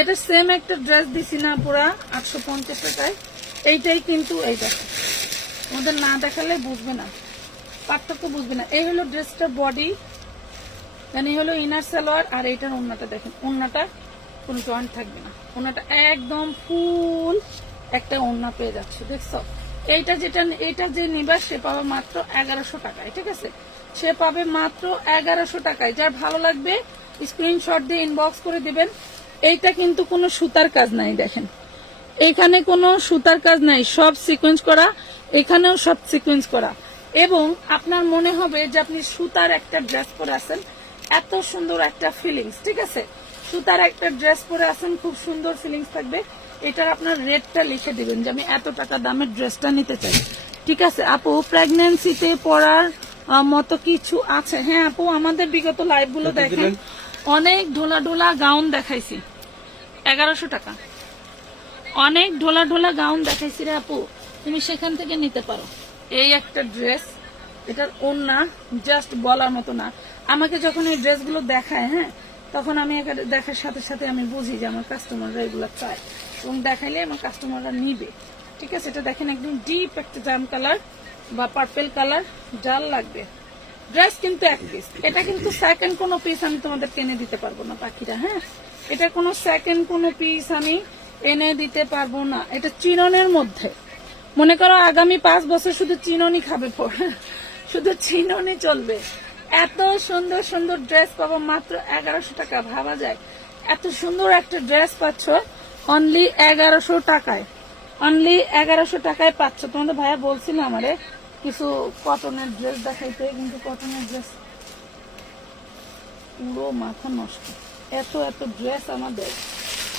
এটা সেম একটা ড্রেস দিছি না পুরা 850 টাকায়, এইটাই কিন্তু এই দেখো, ওদের না দেখালে বুঝবে না, পার্থক্য বুঝবে না। এই হলো ড্রেসটার বডি, মানে হলো ইনার সালোয়ার, আর এইটার ওড়নাটা দেখেন, ওড়নাটা কোনো জয়েন্ট থাকবে না, ওড়নাটা একদম ফুল একটা ওড়না পেয়ে যাচ্ছে, দেখছো। এইটা যে নিবা সে পাবে মাত্র 1100 টাকায়, ঠিক আছে, সে পাবে মাত্র 1100 টাকায়। যার ভালো লাগবে স্ক্রিনশট দিয়ে ইনবক্স করে দিবেন। এইটা কিন্তু কোনো সুতার কাজ নাই, দেখেন এখানে কোনো সুতার কাজ নাই, সব সিকোয়েন্স করা, এখানেও সব সিকোয়েন্স করা, এবং আপনার মনে হবে যে আপনি সুতার একটা ড্রেস পরে আছেন, এত সুন্দর একটা ফিলিংস, ঠিক আছে। সুতার একটা ড্রেস পরে আছেন, খুব সুন্দর ফিলিংস থাকবে। এটার আপনার রেটটা লিখে দিবেন যে আমি এত টাকা দামের ড্রেসটা নিতে চাই, ঠিক আছে আপু, প্রেগন্যান্সিতে পরার মতো কিছু আছে? হ্যাঁ আপু, আমাদের বিগত লাইভ গুলো দেখেন, অনেক ঢোলা ঢোলা গাউন দেখাইছি 1100 টাকা, অনেক ঢোলা ঢোলা গাউন দেখাইছি রে আপু, তুমি সেখান থেকে নিতে পারো। এই একটা ড্রেস, এটার ওড়না জাস্ট বলার মতো না। আমাকে যখন এই ড্রেসগুলো দেখায়, হ্যাঁ, তখন আমি দেখার সাথে সাথে আমি বুঝি যে আমার কাস্টমাররা এগুলো চায়, এবং দেখাইলে আমার কাস্টমাররা নিবে। ঠিক আছে, এটা দেখেন একদম ডিপ একটা জাম কালার বা পার্পেল কালার, জাল লাগবে। ড্রেস কিন্তু এক পিস, এটা কিন্তু সেকেন্ড কোনো পিস আমি তোমাদের এনে দিতে পারবো না পাখিরা। হ্যাঁ, এটা কোনো সেকেন্ড কোনো পিস আমি এনে দিতে পারবো না। এটা চিননের মধ্যে, মনে করো আগামী 5 বছর শুধু চিননই খাবে, শুধু চিননই চলবে। এত সুন্দর সুন্দর ড্রেস পাবো মাত্র 1100 টাকা। ভাবা যায় এত সুন্দর একটা ড্রেস পাচ্ছ অনলি 1100 টাকায়, অনলি 1100 টাকায় পাচ্ছ। তোমাদের ভাইয়া বলছিল আমারে কিছু কটনের ড্রেস দেখাইতে, কিন্তু কটনের ড্রেস পুরো মাথা নষ্ট। এত এত ড্রেস আমাদের,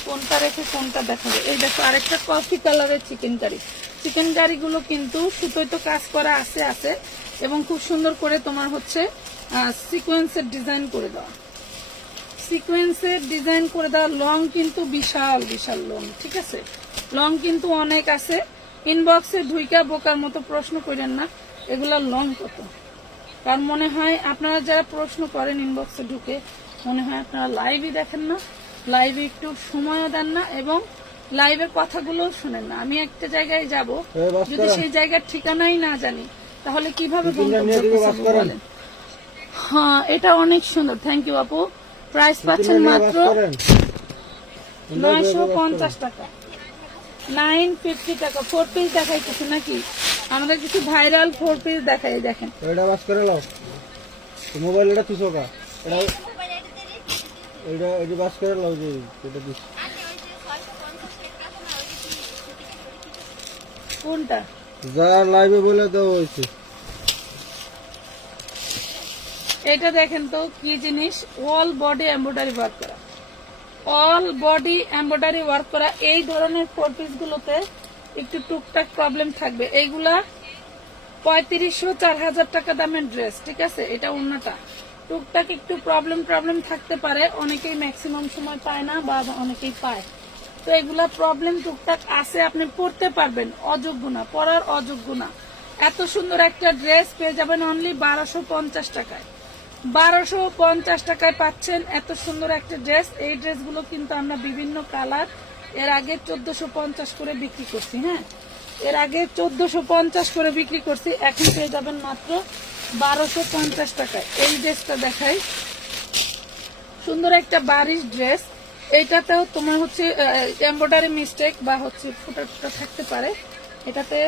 কোনটা রেখে কোনটা দেখাবে। এই দেখো আরেকটা কফি কালারের চিকেন কারি। চিকেন কারি গুলো কিন্তু সুতোয় তো কাজ করা আছে আছে, এবং খুব সুন্দর করে তোমার হচ্ছে সিকোয়েন্সের ডিজাইন করে দেওয়া, সিকোয়েন্সের ডিজাইন করে দেওয়া। লং কিন্তু বিশাল বিশাল লং, ঠিক আছে, লং কিন্তু অনেক আছে। ইনবক্সে ঢুইকা বোকার মতো প্রশ্ন করেন না এগুলা লং কত, কারণ মনে হয় আপনারা যারা প্রশ্ন করেন ইনবক্সে ঢুকে, মনে হয় আপনারা লাইভই দেখেন না, লাইভে একটু সময়ও দেন না, এবং লাইভের কথাগুলো শুনেন না। আমি একটা জায়গায় যাব, যদি সেই জায়গার ঠিকানাই না জানি, তাহলে কিভাবে বলেন? হ্যাঁ, এটা অনেক সুন্দর, থ্যাংক ইউ আপু। প্রাইস পাচ্ছেন মাত্র 950 টাকা, 950 টাকা। 4 পিস দেখাইতেছি নাকি? আমাদের কিছু ভাইরাল 4 পিস দেখাই, দেখেন। এটা বাস করে নাও, মোবাইল এটা তুসো কা, এটা এটা বাস করে নাও, যে এটা দিস। কোনটা? যা লাইভে বলে দাও হইছে। এটা দেখেন তো কি জিনিস, অল বডি এমব্রয়ডারি ওয়ার্ক করা, অল বডি এমব্রয়ডারি ওয়ার্ক করা। এই ধরনের 4 পিস গুলোতে একটু টুকটাক প্রবলেম থাকবে। এইগুলা 3500-4000 টাকা দামের ড্রেস, ঠিক আছে। এটা অন্যটা টুকটাক একটু প্রবলেম থাকতে পারে, অনেকেই ম্যাক্সিমাম সময় পায় না, বা অনেকেই পায়। তো এগুলা প্রবলেম টুকটাক আছে, আপনি পড়তে পারবেন, অযোগ্য না, পরার অযোগ্য না। এত সুন্দর একটা ড্রেস পেয়ে যাবেন অনলি 1250 টাকায়। 1250 টাকায় পাচ্ছেন এত সুন্দর একটা ড্রেস। এই ড্রেসগুলো কিন্তু আমরা বিভিন্ন কালার এর আগে 1450 করে বিক্রি করছি। হ্যাঁ, এর আগে 1450 করে বিক্রি করছি, এখন পেয়ে যাবেন মাত্র 1250 টাকায়। এই ড্রেসটা দেখাই, সুন্দর একটা বারিশ ড্রেস। এইটাতেও তোমার হচ্ছে এমব্রয়ডারি মিস্টেক বা হচ্ছে ফুটা ফুটা থাকতে পারে, এটাতে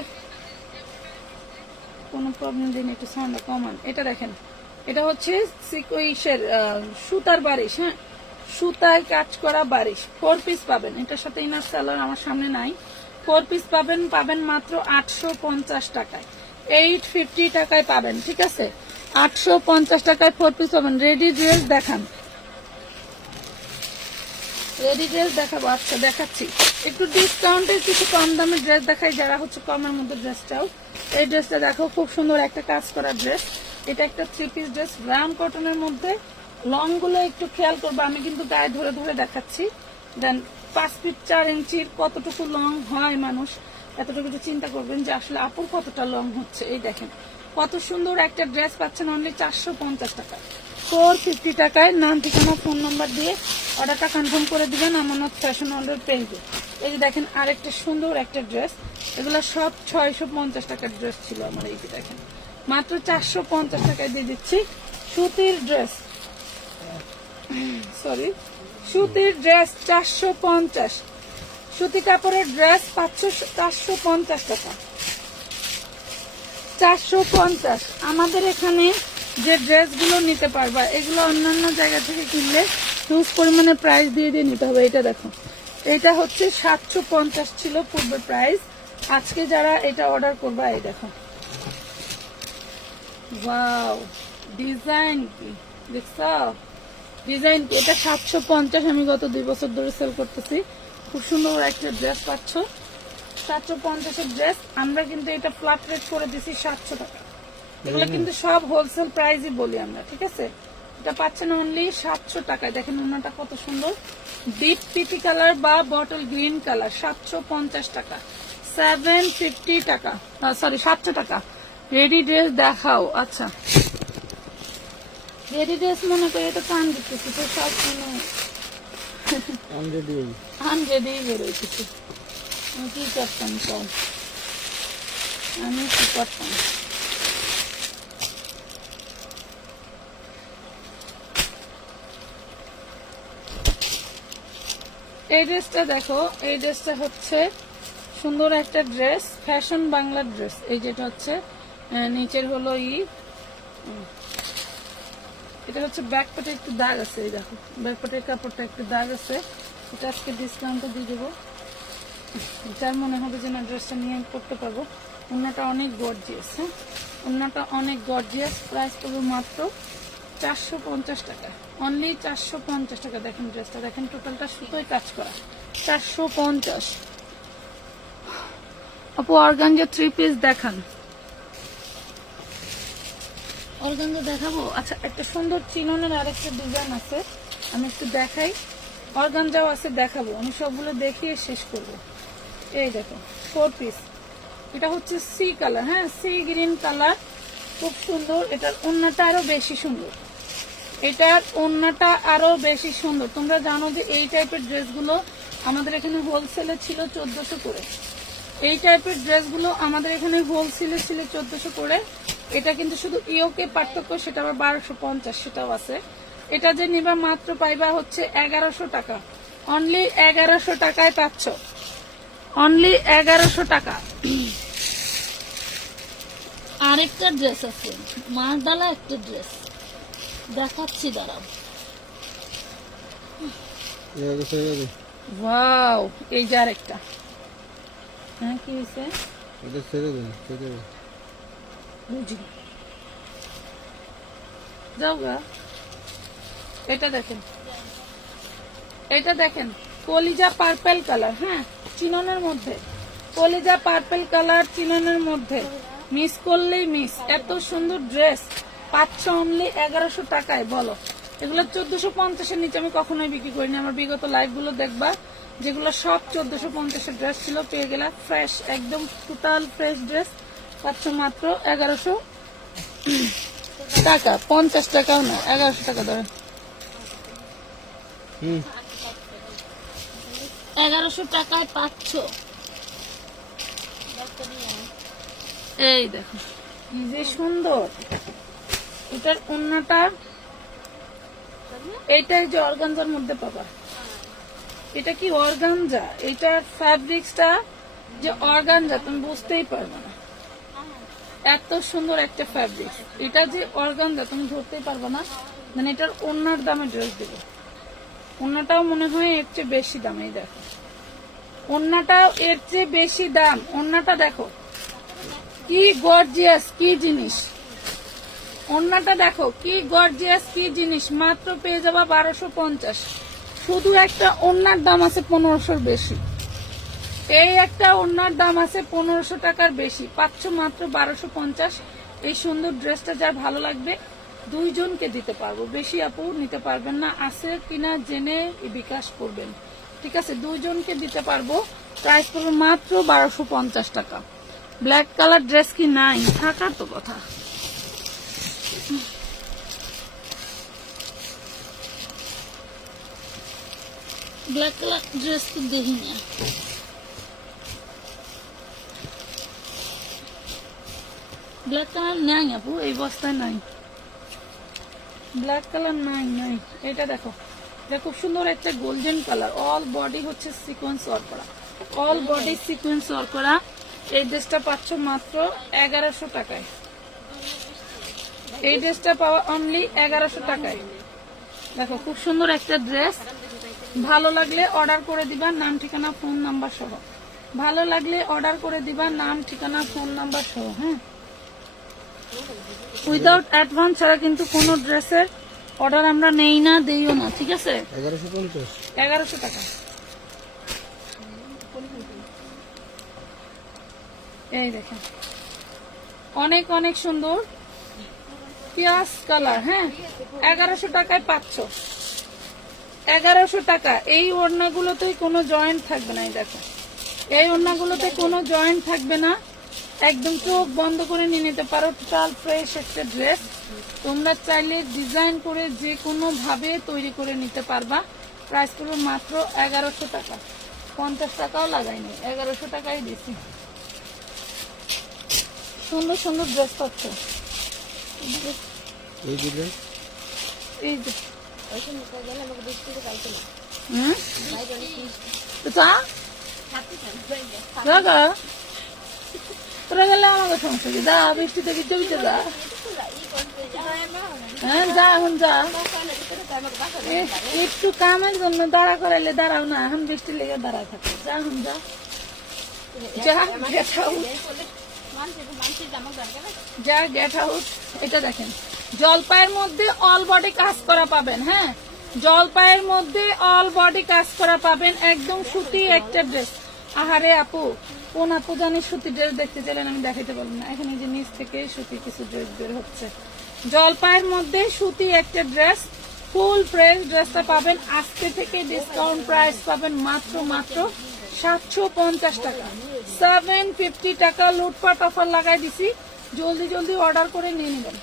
কোনো প্রবলেম দিন, একটু সাউন্ড কমান। এটা দেখেন, এটা হচ্ছে সিকোয়েন্সের সুতার বারিশ, হ্যাঁ, সুতায় কাজ করা বারিশ। 4 পিস পাবেন, এটার সাথে ইনার সালোয়ার আমার সামনে নাই। 4 পিস পাবেন মাত্র 850 টাকায়, 850 টাকায় পাবেন, ঠিক আছে। 850 টাকায় 4 পিস পাবেন। রেডি ড্রেস দেখান, রেডি ড্রেস দেখাবো। আচ্ছা দেখাচ্ছি, একটু ডিসকাউন্টের কিছু কম দামের ড্রেস দেখাই, যারা হচ্ছে কমের মধ্যে ড্রেস চাও। এই ড্রেসটা দেখো, খুব সুন্দর একটা কাজ করা ড্রেস। এটা একটা 3 পিস ড্রেস, গ্রাম কটনের মধ্যে। লং গুলো একটু খেয়াল করবো, আমি কিন্তু গায়ে ধরে ধরে দেখাচ্ছি। দেন 5 ফিট 4 ইঞ্চির কতটুকু লং হয় মানুষ, এতটুকু একটু চিন্তা করবেন যে আসলে আপুর কতটা লং হচ্ছে। এই দেখেন কত সুন্দর একটা ড্রেস পাচ্ছেন অনলি 450 টাকা, 450 টাকায়। নাম, ঠিকানা, ফোন নাম্বার দিয়ে অর্ডারটা কনফার্ম করে দিবেন আমানত ফ্যাশন ওয়ার্ল্ডের পেজে। এই যে দেখেন আরেকটা সুন্দর একটা ড্রেস, এগুলো সব 650 টাকার ড্রেস ছিল আমার। এই যে দেখেন মাত্র 450 টাকায় দিয়ে দিচ্ছি। সুতির ড্রেস, সরি, সুতির ড্রেস 450, সুতি কাপড়ের ড্রেস 450 টাকা, 450। আমাদের এখানে যে ড্রেসগুলো নিতে পারবা, এগুলো অন্যান্য জায়গা থেকে কিনলে হিউজ পরিমাণে প্রাইস দিয়ে দিয়ে নিতে হবে। এটা দেখো, এটা হচ্ছে 750 ছিল পূর্বে প্রাইস, আজকে যারা এটা অর্ডার করবা, এই দেখো, ওয়াও ডিজাইন কি দেখছো, ডিজাইন কি, এটা 750। আমি গত 2 বছর ধরে সেল করতেছি। খুব সুন্দর একটা ড্রেস পাচ্ছ 750 ড্রেস আমরা কিন্তু এটা ফ্ল্যাট রেট করে দিছি 700 টাকা। এগুলো কিন্তু সব হোলসেল প্রাইসই বলি আমরা, ঠিক আছে? এটা পাচ্ছেন অনলি 700 টাকায়। দেখেন ওনাটা কত সুন্দর, ডিপ পিটি কালার বা বটল গ্রিন কালার, 750 টাকা, 750 টাকা, সরি 700 টাকা। রেডি ড্রেস দেখাও। আচ্ছা রেডি ড্রেস মনে করে তো কান দিতেছি তো সব আনরেডি বেরোইতেছি। আমি কি করতাম কম, আমি কি করতাম? এই ড্রেসটা দেখো, এই ড্রেসটা হচ্ছে সুন্দর একটা ড্রেস, ফ্যাশন বাংলা ড্রেস। এই যেটা হচ্ছে নিচের হলো এটা হচ্ছে ব্যাক পাটে একটু দাগ আছে, এই দেখো ব্যাক পাটের কাপড়টা একটু দাগ আছে। এটা আজকে ডিসকাউন্টে দিয়ে দেবো, যার মনে হবে যে না ড্রেসটা নিয়ে করতে পারবো। ওড়নাটা অনেক গর্জিয়াস, হ্যাঁ ওড়নাটা অনেক গর্জিয়াস। প্রাইস পড়বে মাত্র 450 টাকা, অনলি 450 টাকা। দেখেন ড্রেসটা দেখেন, টোটালটা সুতোয় কাজ করা, 450। আপু অর্গানজা 3 পিস দেখান, অর্গানজা দেখাবো। আচ্ছা একটা সুন্দর চিননের আরেকটা ডিজাইন আছে, আমি একটু দেখাই। অর্গানজাও আছে, দেখাবো আমি সবগুলো দেখিয়ে শেষ করবো। এই দেখো 4 পিস, এটা হচ্ছে সি কালার, হ্যাঁ সি গ্রিন কালার, খুব সুন্দর। এটার ওড়নাটা আরো বেশি সুন্দর, এটার ওড়নাটা আরো বেশি সুন্দর। তোমরা জানো যে এই টাইপের ড্রেসগুলো আমাদের এখানে হোলসেলে ছিল 1400 করে। এই টাইপের ড্রেসগুলো আমাদের এখানে হোলসেলে ছিল 1400 করে। এটা কিন্তু শুধু ইওকে পার্থক্য, সেটা আবার 1250, সেটাও আছে। এটা যে নিবা মাত্র পাইবা হচ্ছে 1100 টাকা, অনলি 1100 টাকায় পাচ্ছ, অনলি 1100 টাকা। আরেকটা ড্রেস আছে, মারডালা একটা ড্রেস দেখাচ্ছি, দাঁড়াও। ওয়াও, এই যে আরেকটা, হ্যাঁ কি হয়েছে বুঝি যাও গা। এটা দেখেন, এটা দেখেন কলিজা পার্পল কালার, হ্যাঁ চিননের মধ্যে, কলিজা পার্পল কালার চিননের মধ্যে, মিস করলেই মিস। এত সুন্দর ড্রেস পাচ্ছ অনলি 1100 টাকায়। বলো এগুলো 1450-এর নিচে আমি কখনোই বিক্রি করিনি। আমার বিগত লাইভ গুলো দেখবা, যেগুলো সব 1450-এর ড্রেস ছিল, পেয়ে গেলা ফ্রেশ, একদম টোটাল ফ্রেশ ড্রেস পাচ্ছ মাত্র 1100 টাকা, 50 টাকাও না, 1100 টাকা ধরেন। 1100 টাকায় পাচ্ছ। এই দেখো কি যে সুন্দর, এটার ওড়নাটা এইটাই যে অর্গানজার মধ্যে পাবা। এটা কি অর্গানজা, এটার ফ্যাব্রিক্সটা যে অর্গানজা তুমি বুঝতেই পারবে না, এত সুন্দর একটা ফ্যাব্রিক। এটা যে অর্গানজা তুমি ধরতেই পারবে না। মানে এটার ওড়নার দামে ড্রেস দেবো, ওড়নাটাও মনে হয় এর চেয়ে বেশি দাম। এই দেখো ওড়নাটাও এর চেয়ে বেশি দাম, ওড়নাটা দেখো কি গর্জিয়াস, কি জিনিস, ওড়নাটা দেখো কি গর্জিয়াস, কি জিনিস। মাত্র পেয়ে যাবা 1250। শুধু একটা ওড়নার দাম আছে 1500-র বেশি, এই একটা ওড়নার দাম আছে 1500 টাকার বেশি, পাচ্ছ মাত্র 1250। এই সুন্দর ড্রেসটা যার ভালো লাগবে 2 জনকে দিতে পারবো, বেশি আপু নিতে পারবেন না। আছে কিনা জেনে বিকাশ করবেন, ঠিক আছে? 2 জনকে দিতে পারবো। প্রাইস পড়বে মাত্র 1250 টাকা। ব্ল্যাক কালার ড্রেস কি নাই? থাকার তো কথা। ব্ল্যাক কালার ড্রেস তো দেখি না, ব্ল্যাক কালার নাই আপু, এই বস্তায় নাই, ব্ল্যাক কালার নাই নাই। এটা দেখো, এটা খুব সুন্দর একটা গোল্ডেন কালার, অল বডি হচ্ছে সিকোয়েন্স ওয়ার্ক করা, অল বডি সিকোয়েন্স ওয়ার্ক করা। এই ড্রেসটা পাচ্ছ মাত্র 1100 টাকায়। এই ড্রেসটা পাওয়া অনলি 1100 টাকায়। দেখো খুব সুন্দর একটা ড্রেস, ভালো লাগলে অর্ডার করে দিবা, নাম ঠিকানা ফোন নাম্বার সহ। ভালো লাগলে অর্ডার করে দিবা, নাম ঠিকানা ফোন নাম্বার সহ। হ্যাঁ, উইদাউট অ্যাডভান্স ছাড়া কিন্তু কোনো ড্রেসের অর্ডার আমরা নেই না, দেইও না, ঠিক আছে? 1150 টাকা। এই দেখেন অনেক অনেক সুন্দর পিয়াজ কালার। হ্যাঁ 1100 টাকায় পাচ্ছ, 1100 টাকা। এই ওড়নাগুলোতে কোনো জয়েন্ট থাকবে না। এই দেখো এই ওড়নাগুলোতে কোনো জয়েন্ট থাকবে না, একদম চোখ বন্ধ করে নিয়ে নিতে পারো। টোটাল ফ্রেশ একটা ড্রেস, তোমরা চাইলে ডিজাইন করে যে কোনো ভাবে তৈরি করে নিতে পারবা। প্রাইস করবে মাত্র 1100 টাকা, 50 টাকাও লাগাইনি, 1100 টাকাই দিছি। সুন্দর সুন্দর ড্রেস পাচ্ছ। এই দিলে এই যে চা তোরা গেলে আমাকে সমস্যা কি? যা বৃষ্টিতে ভিজে ভিজে যা। হ্যাঁ যা, এখন যা। একটু কামের জন্য দাঁড়া করাইলে দাঁড়াও না, এখন বৃষ্টি লেগে দাঁড়া থাকে। যা এখন যা, যা গেট আউট, যা গেট আউট। এটা দেখেন জলপাইয়ের মধ্যে অল বডি কাজ করা পাবেন। হ্যাঁ জলপাইয়ের মধ্যে অল বডি কাজ করা পাবেন, একদম সুতি একটা ড্রেস। আহারে আপু, কোন আপু জানি সুতি ড্রেস দেখতে চাইলেন, আমি দেখাইতে পারলাম না। এখানে যে নিচ থেকে সুতি কিছু ড্রেস বের হচ্ছে। জলপাইয়ের মধ্যে সুতি একটা ড্রেস, ফুল ফ্রেশ ড্রেসটা পাবেন। আজকে থেকে ডিসকাউন্ট প্রাইস পাবেন মাত্র মাত্র 750 টাকা, 750 টাকা। লুটপাট অফার লাগাই দিছি, জলদি জলদি অর্ডার করে নিয়ে নেবেন।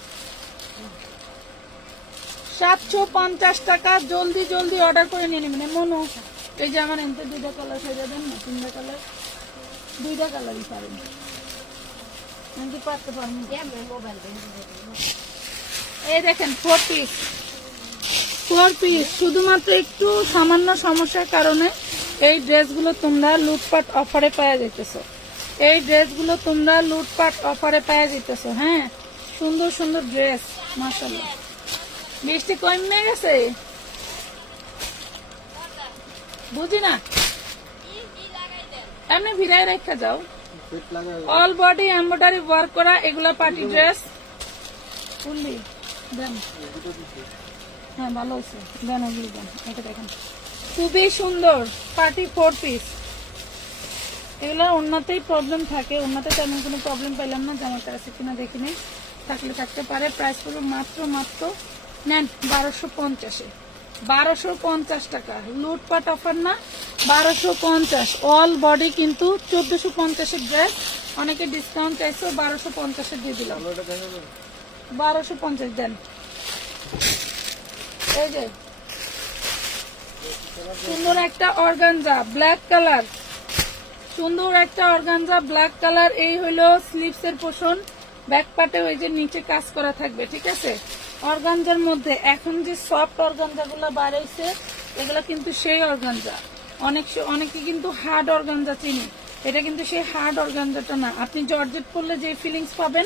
750 টাকা, জলদি জলদি অর্ডার করে নিয়ে নেবেন। মনো এই যে আমার এনতে 2টা কালার হয়ে যাবেন না, 3টা কালার, 2টা কালারই পারেন। আমি পারতে পারবো। এই দেখেন 4 পিস, 4 পিস। শুধুমাত্র একটু সামান্য সমস্যার কারণে এই ড্রেসগুলো তোমরা লুটপাট অফারে পাওয়া যাইতেছো। এই ড্রেসগুলো তোমরা লুটপাট অফারে পাওয়া যাইতেছো। হ্যাঁ সুন্দর সুন্দর ড্রেস, মাশাআল্লাহ। বৃষ্টি কমে গেছে, বুঝি না, এমনি ভিড়াই রেখে যাও। অল বডি এমব্রয়ডারি ওয়ার্ক করা, এগুলা পার্টি ড্রেস। ফুললি দেন, হ্যাঁ ভালো আছে, দেন ওগুলি দেন। এটা দেখেন খুবই সুন্দর পার্টি 4 পিস। এগুলোর ওড়নাতেই প্রবলেম থাকে, ওড়নাতে তেমন কোনো প্রবলেম পেলাম না। জামাটা আছে কিনা দেখিনি, থাকলে থাকতে পারে। প্রাইস করবো মাত্র মাত্র নেন 1250-এ, 1250 টাকা। লুটপাট অফার না, 1250। অল বডি কিন্তু 1450-এর ড্রেস, অনেকে ডিসকাউন্ট চাইছো, 1250-এ দিয়ে দিলাম। 1250 দেন। এই যে সুন্দর একটা অর্গানজা ব্ল্যাক কালার, সুন্দর একটা অর্গানজা ব্ল্যাক কালার। এই হলো স্লিভস এর পোর্শন, ব্যাক পার্টে ওই যে নিচে কাজ করা থাকবে, ঠিক আছে। অর্গানজার মধ্যে এখন যে সফট অর্গানজা গুলো বাড়াইছে, এগুলো কিন্তু সেই অর্গানজা। অনেকে কিন্তু হার্ড অর্গানজা চিনি, এটা কিন্তু সেই হার্ড অর্গানজাটা না। আপনি জর্জেট পরলে যে ফিলিংস পাবেন,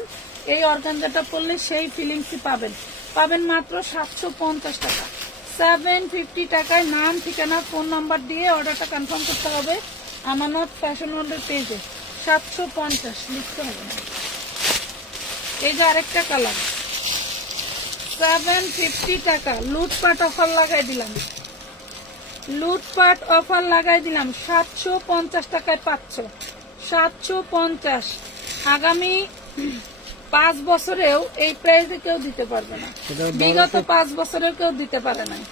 এই অর্গানজাটা পরলে সেই ফিলিংসই পাবেন। পাবেন মাত্র 750 টাকা, 750 টাকায়। নাম, ঠিকানা, ফোন নাম্বার দিয়ে অর্ডারটা কনফার্ম করতে হবে আমানত ফ্যাশন ওয়ার্ল্ডের পেজে। 750 লিখতে হবে না। এই যে আরেকটা কালার, 750 টাকা। লুটপাট অফার লাগাই দিলাম, লুটপাট অফার লাগাই দিলাম। 750 টাকায় পাচ্ছ, 750। আগামী 5 বছরেও এই প্রাইসে কেউ দিতে পারবে না। বিগত 5 বছরেও কেউ দিতে পারে নাই,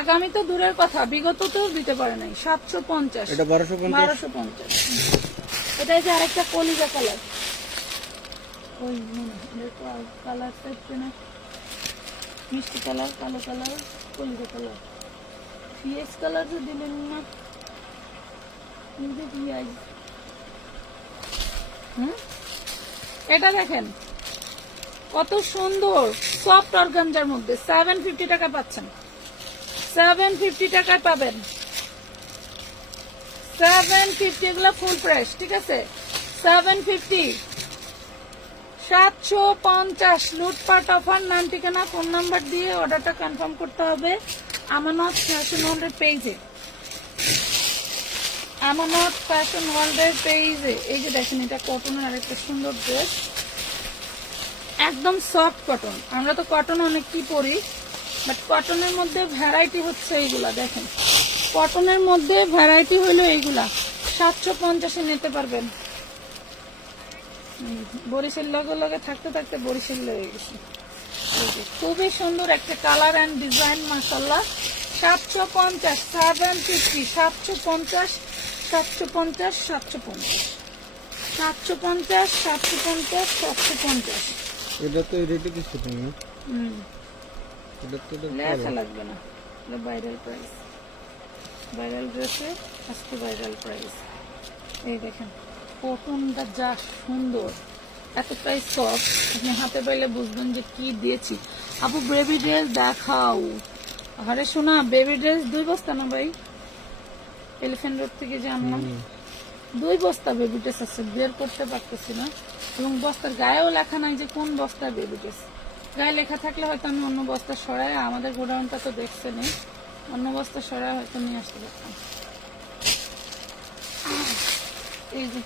আগামী তো দূরের কথা, বিগত তো দিতে পারে নাই। 750, 1250। এটা যে আরেকটা কলিজা কালার, ওই কালারটা একটু না মিষ্টি কালার, কালো কালার, কলিজা কালার, পিএস কালার তো দিলেন না। এটা দেখেন কত সুন্দর সফট অর্গানজার মধ্যে 750 টাকা পাচ্ছেন, 750 টাকায় পাবেন। 750, এগুলো ফুল ফ্রেশ, ঠিক আছে। 750, 750। লুটপাট অফার। নাম, ঠিকানা, ফোন নাম্বার দিয়ে অর্ডারটা কনফার্ম করতে হবে আমানত ফ্যাশন ওয়ার্ল্ডের পেজে, আমানত ফ্যাশন ওয়ার্ল্ডের পেজে। এই যে দেখেন এটা কটনের আরেকটা সুন্দর ড্রেস, একদম সফট কটন। আমরা তো কটন অনেক কি পরি, বাট কটনের মধ্যে ভ্যারাইটি হচ্ছে এইগুলা। দেখেন কটনের মধ্যে ভ্যারাইটি হলো এইগুলা। 750-এ নিতে পারবেন, বরিশাল লগে লগে থাকতে থাকতে বরিশাল হয়ে গেছে। এই যে খুবই সুন্দর একটা কালার অ্যান্ড ডিজাইন, মাশাআল্লাহ। 750, 750, 750, 750, 750, 750, 750, 750। এটা তো রেটে কিছু তুমি এটা তো লেখা লাগবে না, এটা ভাইরাল প্রাইস, ভাইরাল ড্রেসে আজকে ভাইরাল প্রাইস। এই দেখেন কটনটা যা সুন্দর, এতটাই সফট, আপনি হাতে পাইলে বুঝবেন যে কি দিয়েছি। আপু বেবি ড্রেস দেখাও। আরে শোনা, বেবি ড্রেস 2 বস্তা না ভাই, এলিফ্যান্ট রোড থেকে যে আনলাম 2 বস্তা বেবি ড্রেস আছে, বের করতে পারতেছি না। এবং বস্তার গায়েও লেখা নাই যে কোন বস্তা বেবি ড্রেস। গায়ে লেখা থাকলে হয়তো আমি অন্য বস্তা সরাই, আমাদের গোডাউনটা তো দেখছে নেই, অন্য বস্তা সরাই হয়তো নিয়ে আসতে পারতাম। এই যে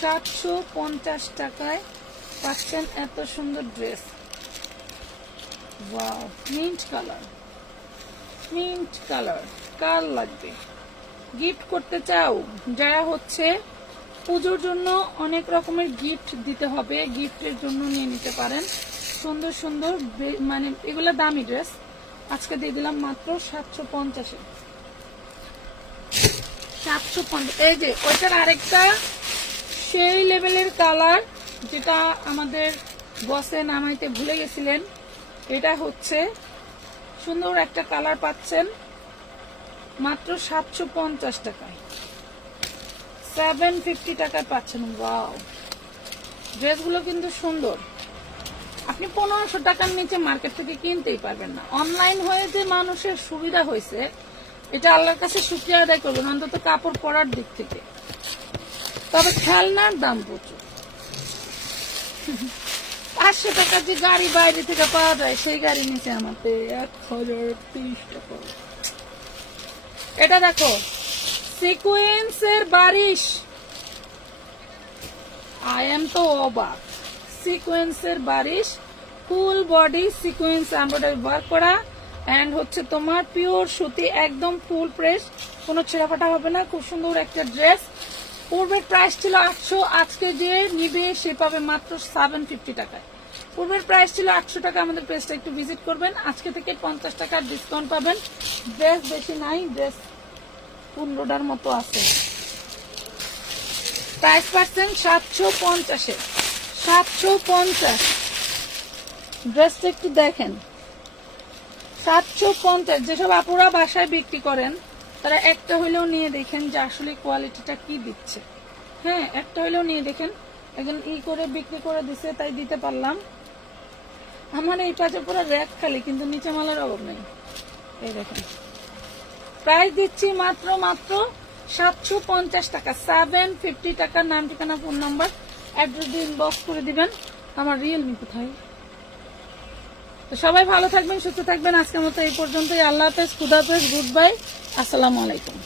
750 টাকায় পাচ্ছেন এত সুন্দর dress. Wow, mint colour, mint colour, কার লাগবে? গিফট করতে চাও যারা হচ্ছে পুজোর জন্য অনেক রকমের গিফট দিতে হবে, গিফটের জন্য নিয়ে নিতে পারেন। সুন্দর সুন্দর মানে এগুলা দামি ড্রেস, আজকে দিয়ে দিলাম মাত্র 750-এ। 750। এই যে ওইটার আরেকটা সেই লেভেলের কালার যেটা আমাদের বসে নামাইতে ভুলে গেছিলেন, এটা হচ্ছে সুন্দর একটা কালার পাচ্ছেন মাত্র 750 টাকায়, 750 টাকায় পাচ্ছেন। ওয়াও, ড্রেসগুলো কিন্তু সুন্দর। আপনি 1500 টাকার নিচে মার্কেট থেকে কিনতেই পারবেন না। অনলাইন হয়ে যে মানুষের সুবিধা হয়েছে, এটা আল্লাহর কাছে শুকরিয়া আদায় করবেন, অন্তত কাপড় পরার দিক থেকে। তবে খেলনার দাম প্রচুর। 500 টাকার যে গাড়ি বাইরে থেকে পাওয়া যায়, সেই গাড়ি নিচে আমাতে 1030 টাকা। এটা দেখো, সিকোয়েন্সের বারিশ, আই এম তো অবাক। সিকোয়েন্সের বারিশ, full body sequence embroidery work করা, এন্ড হচ্ছে তোমার পিওর সুতি, একদম ফুল প্রেস, কোনো ছেঁড়াফাটা হবে না। খুব সুন্দর একটা ড্রেস। পূর্বের প্রাইস ছিল 800, আজকে যে নিবে সে পাবে মাত্র 750 টাকায়। পূর্বের প্রাইস ছিল 800 টাকা। আমাদের পেজটা একটু ভিজিট করবেন, আজকে থেকে 50 টাকার ডিসকাউন্ট পাবেন। ড্রেস বেশি নাই, ড্রেস 15টার মতো আছে। প্রাইস পাচ্ছেন 750-এ, 750। ড্রেসটা একটু দেখেন, 750। যেসব আপুরা বাসায় বিক্রি করেন তারা একটা হইলেও নিয়ে দেখেন যে আসলে কোয়ালিটিটা কি দিচ্ছে। হ্যাঁ, একটা হইলেও নিয়ে দেখেন। একজন করে বিক্রি করে দিছে, তাই দিতে পারলাম। আমার এই পাশে পুরো র্যাক খালি, কিন্তু নিচে মালের অভাব নেই। এই দেখেন, প্রাইস দিচ্ছি মাত্র 750 টাকা, 750 টাকা। নাম, ঠিকানা, ফোন নাম্বার, অ্যাড্রেস দিয়ে ইনবক্স করে দিবেন। আমার রিয়েলমি কোথায়? তো সবাই ভালো থাকবেন, সুস্থ থাকবেন। আজকের মতো এই পর্যন্তই। আল্লাহ হাফেজ, খুদা হাফেজ, গুড বাই, আসসালামু আলাইকুম।